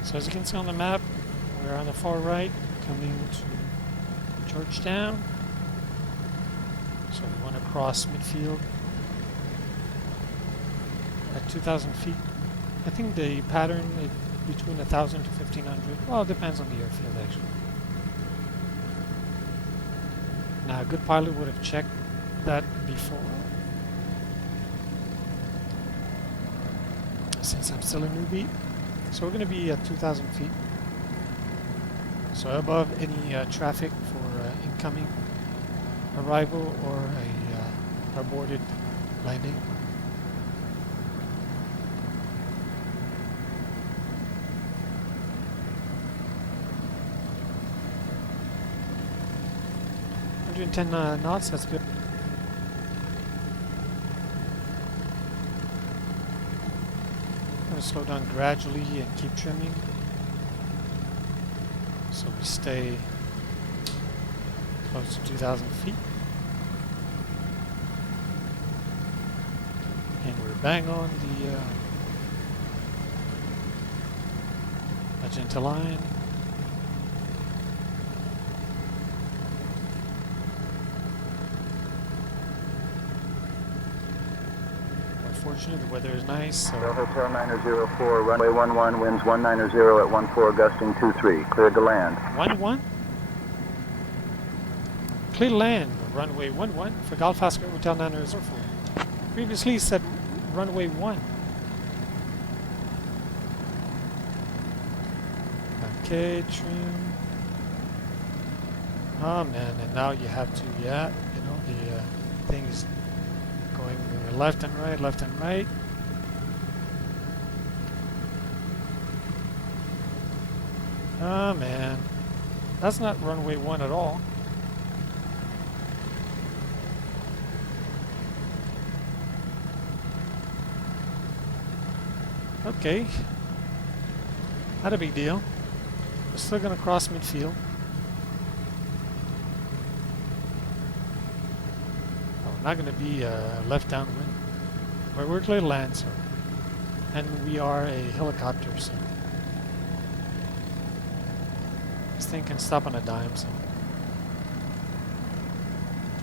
So as you can see on the map, we're on the far right, coming to Georgetown. So we want to cross midfield at 2,000 feet. I think the pattern is between 1,000 to 1,500. Well, it depends on the airfield actually. Now a good pilot would have checked that before. Since I'm still a newbie. So we're going to be at 2,000 feet. So above any traffic for incoming arrival or a aborted landing. $110 knots, that's good. Slow down gradually and keep trimming so we stay close to 2,000 feet, and we're bang on the magenta line. fortunate. The weather is nice. So Bell Hotel 904, runway 11, winds 190 at 14, gusting 23. Cleared to land. 1-1. Clear to land. Runway 11 for Golf Oscar Hotel 904. Previously said runway 1. Okay, trim. Oh man, and now you have to, yeah, you know, the thing is going left and right, left and right. Oh man, that's not runway 1 at all. Okay, not a big deal. We're still gonna cross midfield. Oh, not gonna be left downwind. But we're clear to land, so. And we are a helicopter, so. This thing can stop on a dime, so.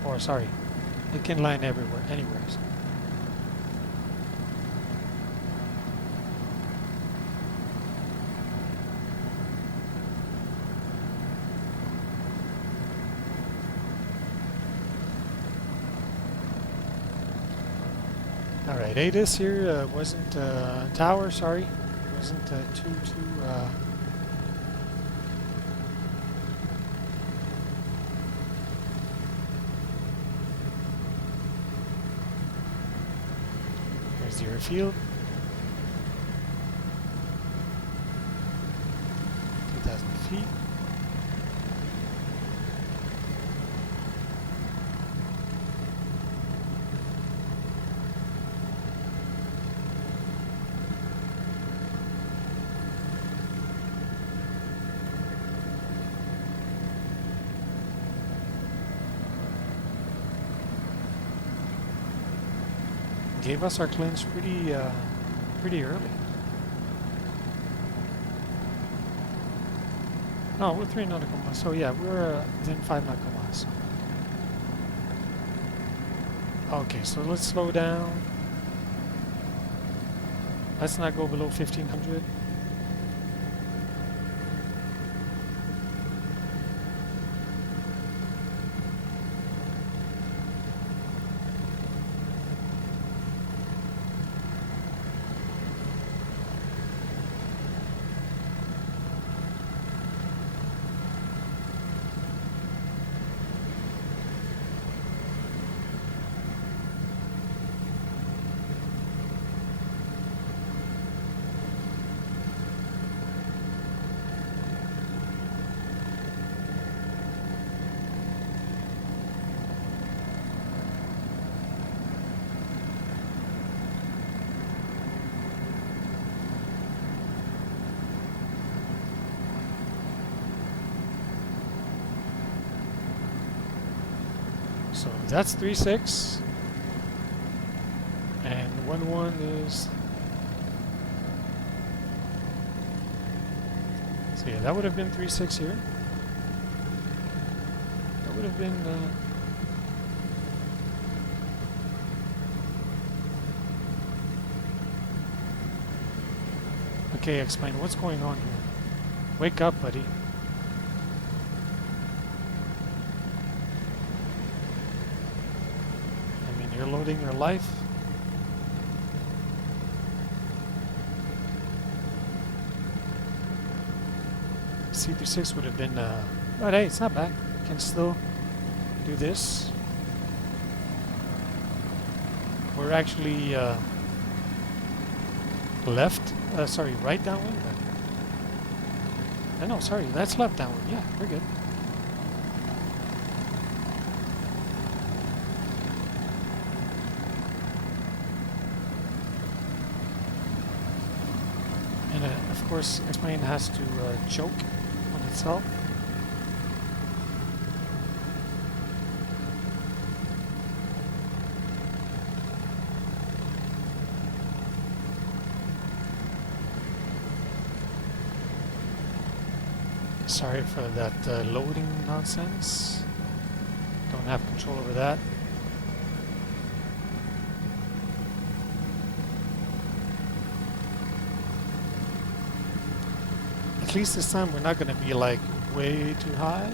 Or sorry, it can land everywhere, anywhere. So. Alright, ADIS here wasn't tower, sorry, wasn't too here's the airfield. 2,000 feet. Gave us our cleanse pretty early. No, we're 3 nautical miles. So yeah, we're within 5 nautical miles. Okay, so let's slow down. Let's not go below 1500. So that's 3.6, and 1.1 is, so yeah, that would have been 3.6 here. That would have been, okay, explain what's going on here. Wake up, buddy. You're loading your life. C36 would have been, but hey, it's not bad. You can still do this. We're actually left, sorry, right downwind. No, sorry, that's left downwind. Yeah, we're good. And of course, X-plane has to choke on itself. Sorry for that loading nonsense. Don't have control over that. at least this time we're not going to be like way too high.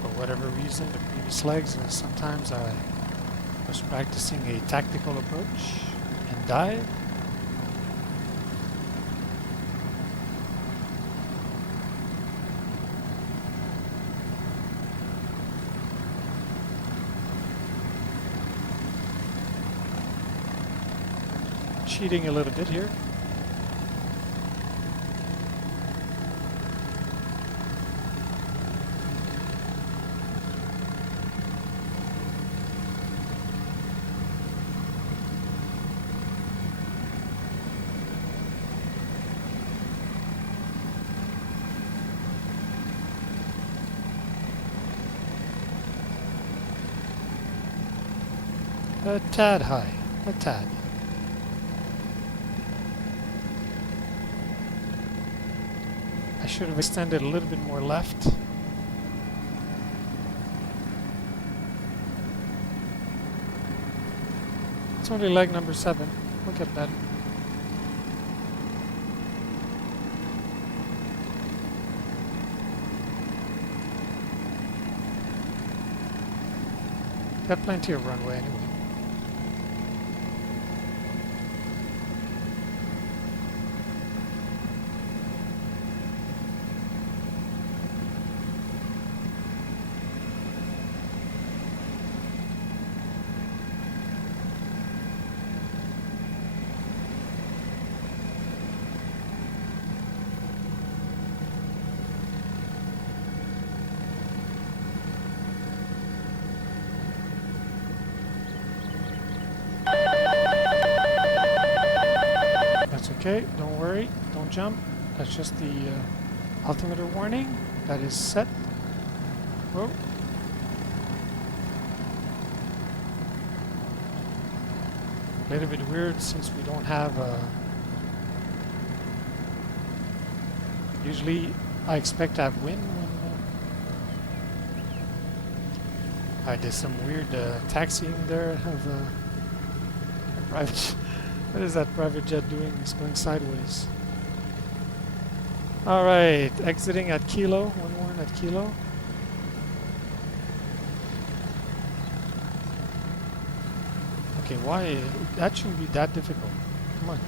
For whatever reason, the previous legs, sometimes I was practicing a tactical approach and dive. Cheating a little bit here. A tad high, a tad. I should have extended a little bit more left. It's only leg number 7. We'll get better. Got plenty of runway anyway. Okay, don't worry, don't jump. That's just the altimeter warning that is set. Whoa. A little bit weird since we don't have usually I expect to have wind when I did some weird taxiing there of a private. What is that private jet doing? It's going sideways. Alright, exiting at Kilo. 1-1 at Kilo. Okay, why? That shouldn't be that difficult. Come on.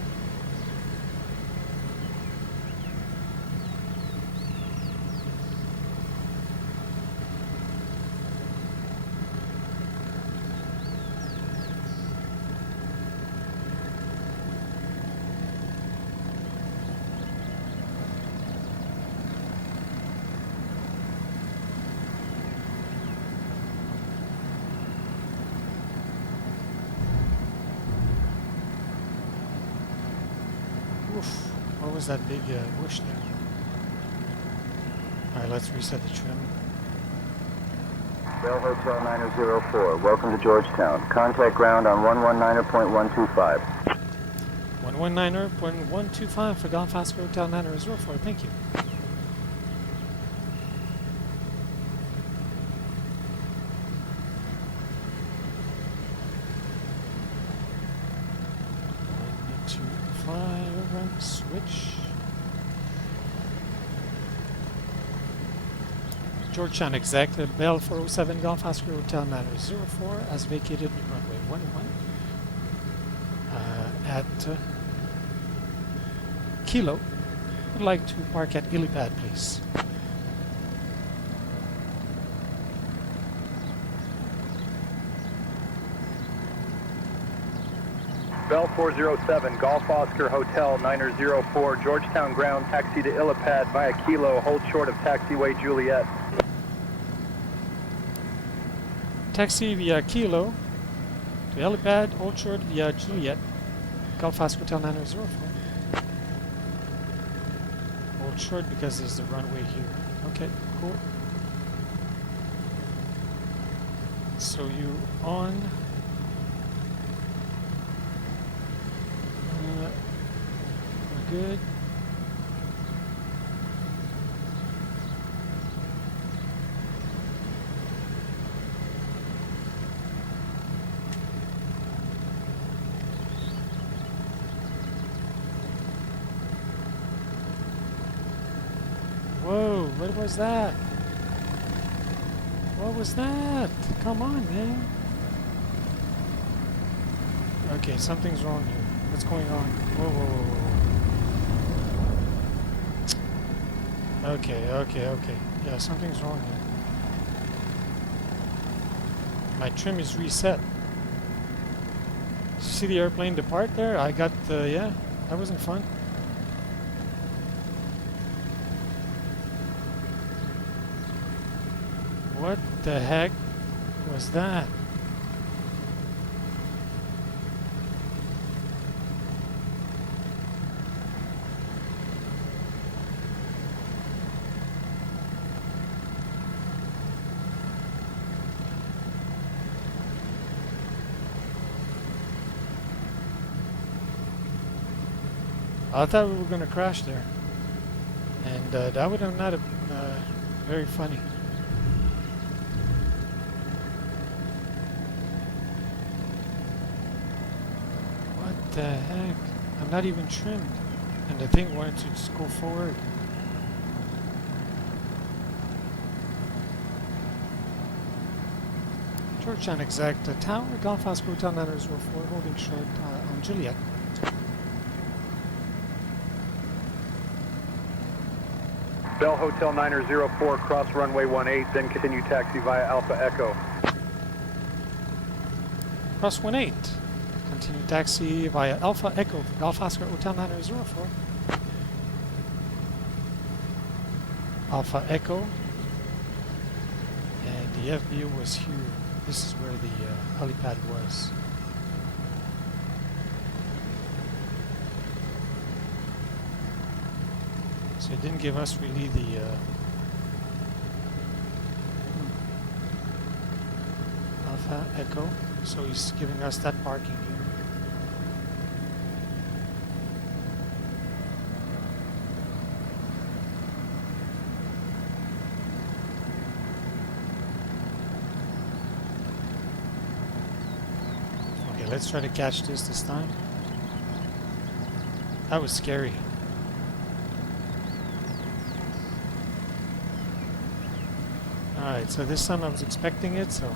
What was that big whoosh there? Alright, let's reset the trim. Bell Hotel 904, welcome to Georgetown. Contact ground on 119.125. 119.125 for Golf Oscar Hotel 904, thank you. Switch. Georgetown Exec, Bell 407 Golf Oscar Hotel 904 has vacated runway 11 at Kilo. Would like to park at IntentionsAI, please. Bell 407, Golf Oscar Hotel 904, Georgetown ground, taxi to IntentionsAI via Kilo, hold short of taxiway Juliet. Taxi via Kilo to IntentionsAI, hold short via Juliet, Golf Oscar Hotel 904. Hold short because there's the runway here. Okay, cool. So you on. Good. Whoa, what was that? What was that? Come on, man. Okay, something's wrong here. What's going on? Whoa, whoa, whoa, whoa. Okay, okay, okay. Yeah, something's wrong here. My trim is reset. See the airplane depart there? I got, yeah, that wasn't fun. What the heck was that? I thought we were going to crash there, and that would have not have been very funny. What the heck? I'm not even trimmed, and the thing wanted to just go forward. Georgetown Exec, the tower, Golf Oscar Hotel 904, holding short on Juliet. Bell Hotel 904, cross runway 18, then continue taxi via Alpha Echo. Cross 18. Continue taxi via Alpha Echo, Golf Oscar Hotel 904. Alpha Echo. And the FBO was here. This is where the helipad was. So it didn't give us really the Alpha Echo, so he's giving us that parking here. Okay, let's try to catch this time. That was scary. Alright, so this time I was expecting it, so...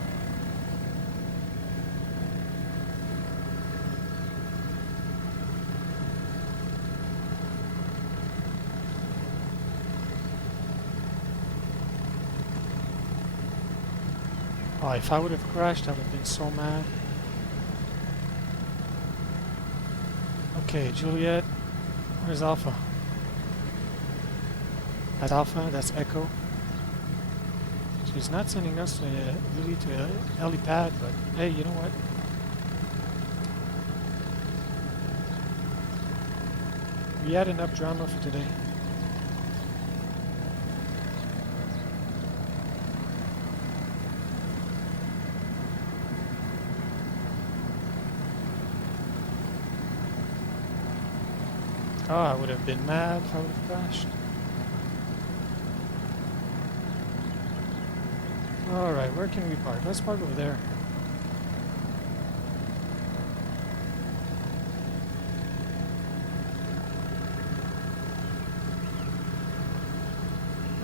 Oh, if I would have crashed, I would have been so mad. Okay, Juliet, where's Alpha? At Alpha, that's Echo. He's not sending us really to a helipad, but hey, you know what? We had enough drama for today. Oh, I would have been mad if I would have crashed. Alright, where can we park? Let's park over there.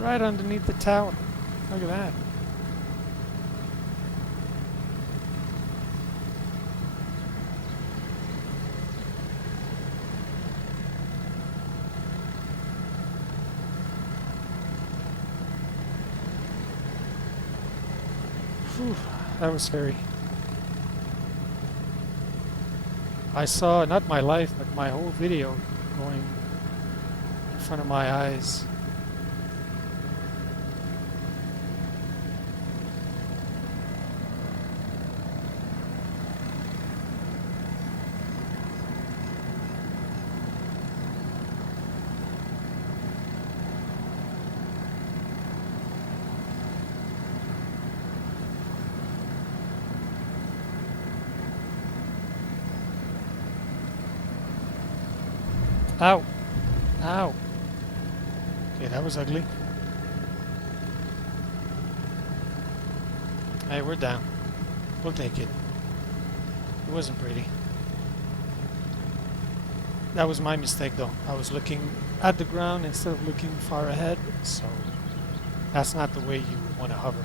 Right underneath the tower. Look at that. Whew, that was scary. I saw, not my life, but my whole video going in front of my eyes. Ow! Ow! Okay, that was ugly. Hey, we're down. We'll take it. It wasn't pretty. That was my mistake though. I was looking at the ground instead of looking far ahead, so that's not the way you want to hover.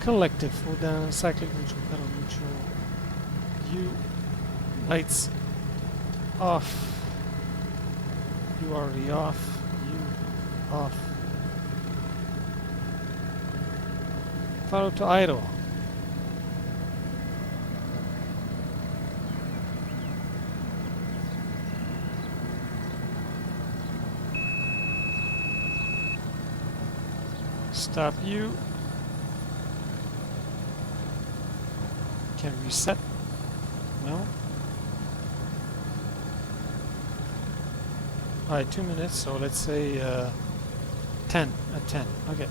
Collective, full down, cyclic neutral, pedal neutral, U, lights off, U already off, U off. Throttle to idle. Stop U. Can reset? No. Alright, 2 minutes, so let's say 10 at 10. Okay.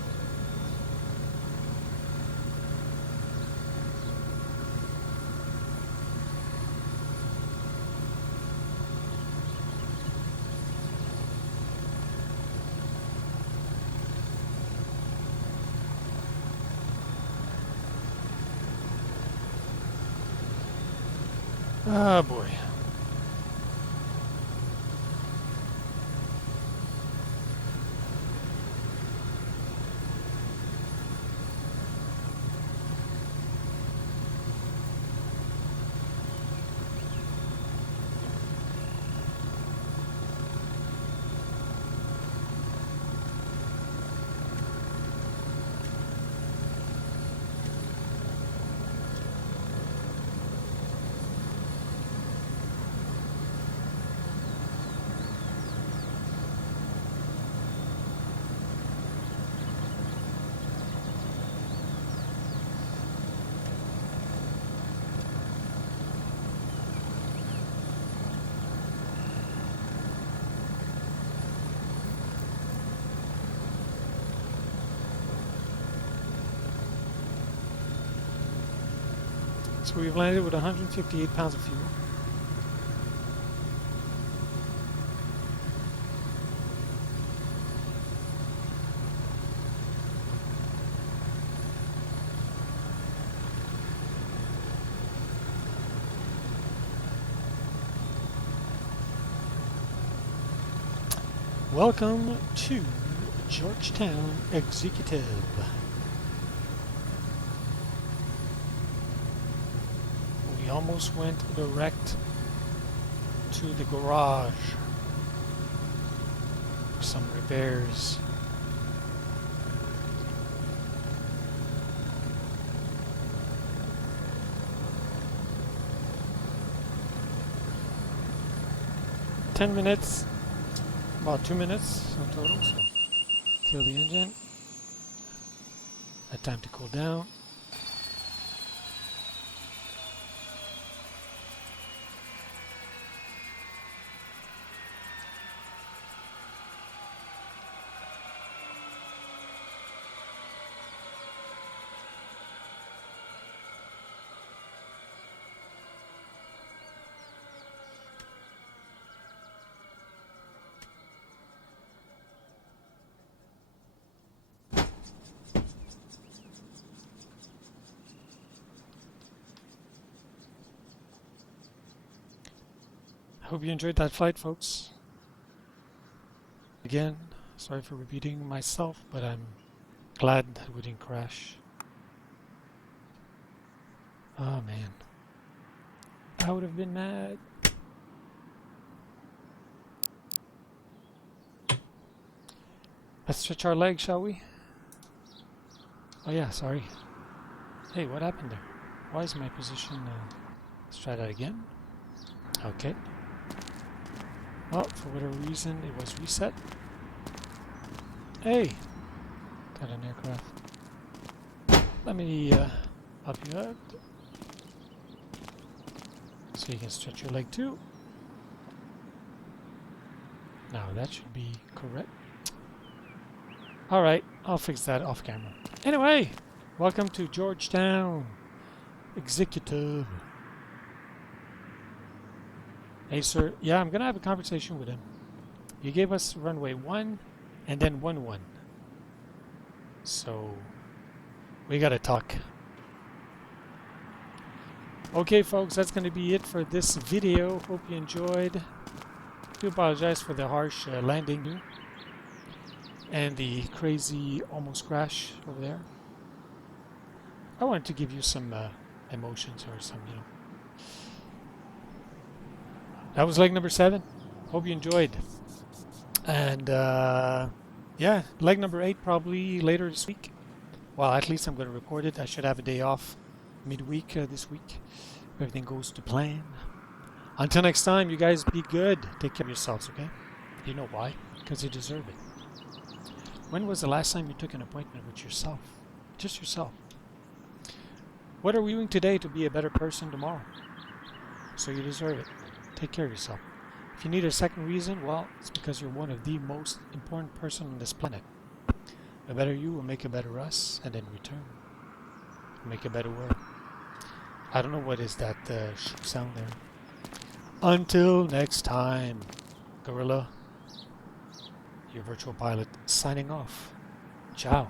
Oh boy. So we've landed with 158 pounds of fuel. Welcome to Georgetown Executive. We almost went direct to the garage for some repairs. "10 minutes, about 2 minutes in total, so kill the engine. Had time to cool down. Hope you enjoyed that flight, folks. Again, sorry for repeating myself, but I'm glad that we didn't crash. Oh man, I would have been mad. Let's stretch our legs, shall we? Oh yeah, sorry. Hey, what happened there? Why is my position... let's try that again. Okay. Well, for whatever reason, it was reset. Hey! Got an aircraft. Let me help you out. So you can stretch your leg too. Now that should be correct. Alright, I'll fix that off camera. Anyway, welcome to Georgetown Executive. Hey sir, yeah, I'm gonna have a conversation with him. You gave us runway 1 and then 1-1. So we gotta talk. Okay, folks, that's going to be it for this video. Hope you enjoyed. I do apologize for the harsh landing here and the crazy almost crash over there. I wanted to give you some emotions or some, you know. That was leg number 7. Hope you enjoyed. And yeah, leg number 8 probably later this week. Well, at least I'm going to record it. I should have a day off midweek this week. If everything goes to plan. Until next time, you guys be good. Take care of yourselves, okay? You know why? Because you deserve it. When was the last time you took an appointment with yourself? Just yourself. What are we doing today to be a better person tomorrow? So you deserve it. Take care of yourself. If you need a second reason, well, it's because you're one of the most important person on this planet. A better you will make a better us, and in return, make a better world. I don't know what is that sound there. Until next time, Gorilla, your virtual pilot, signing off. Ciao.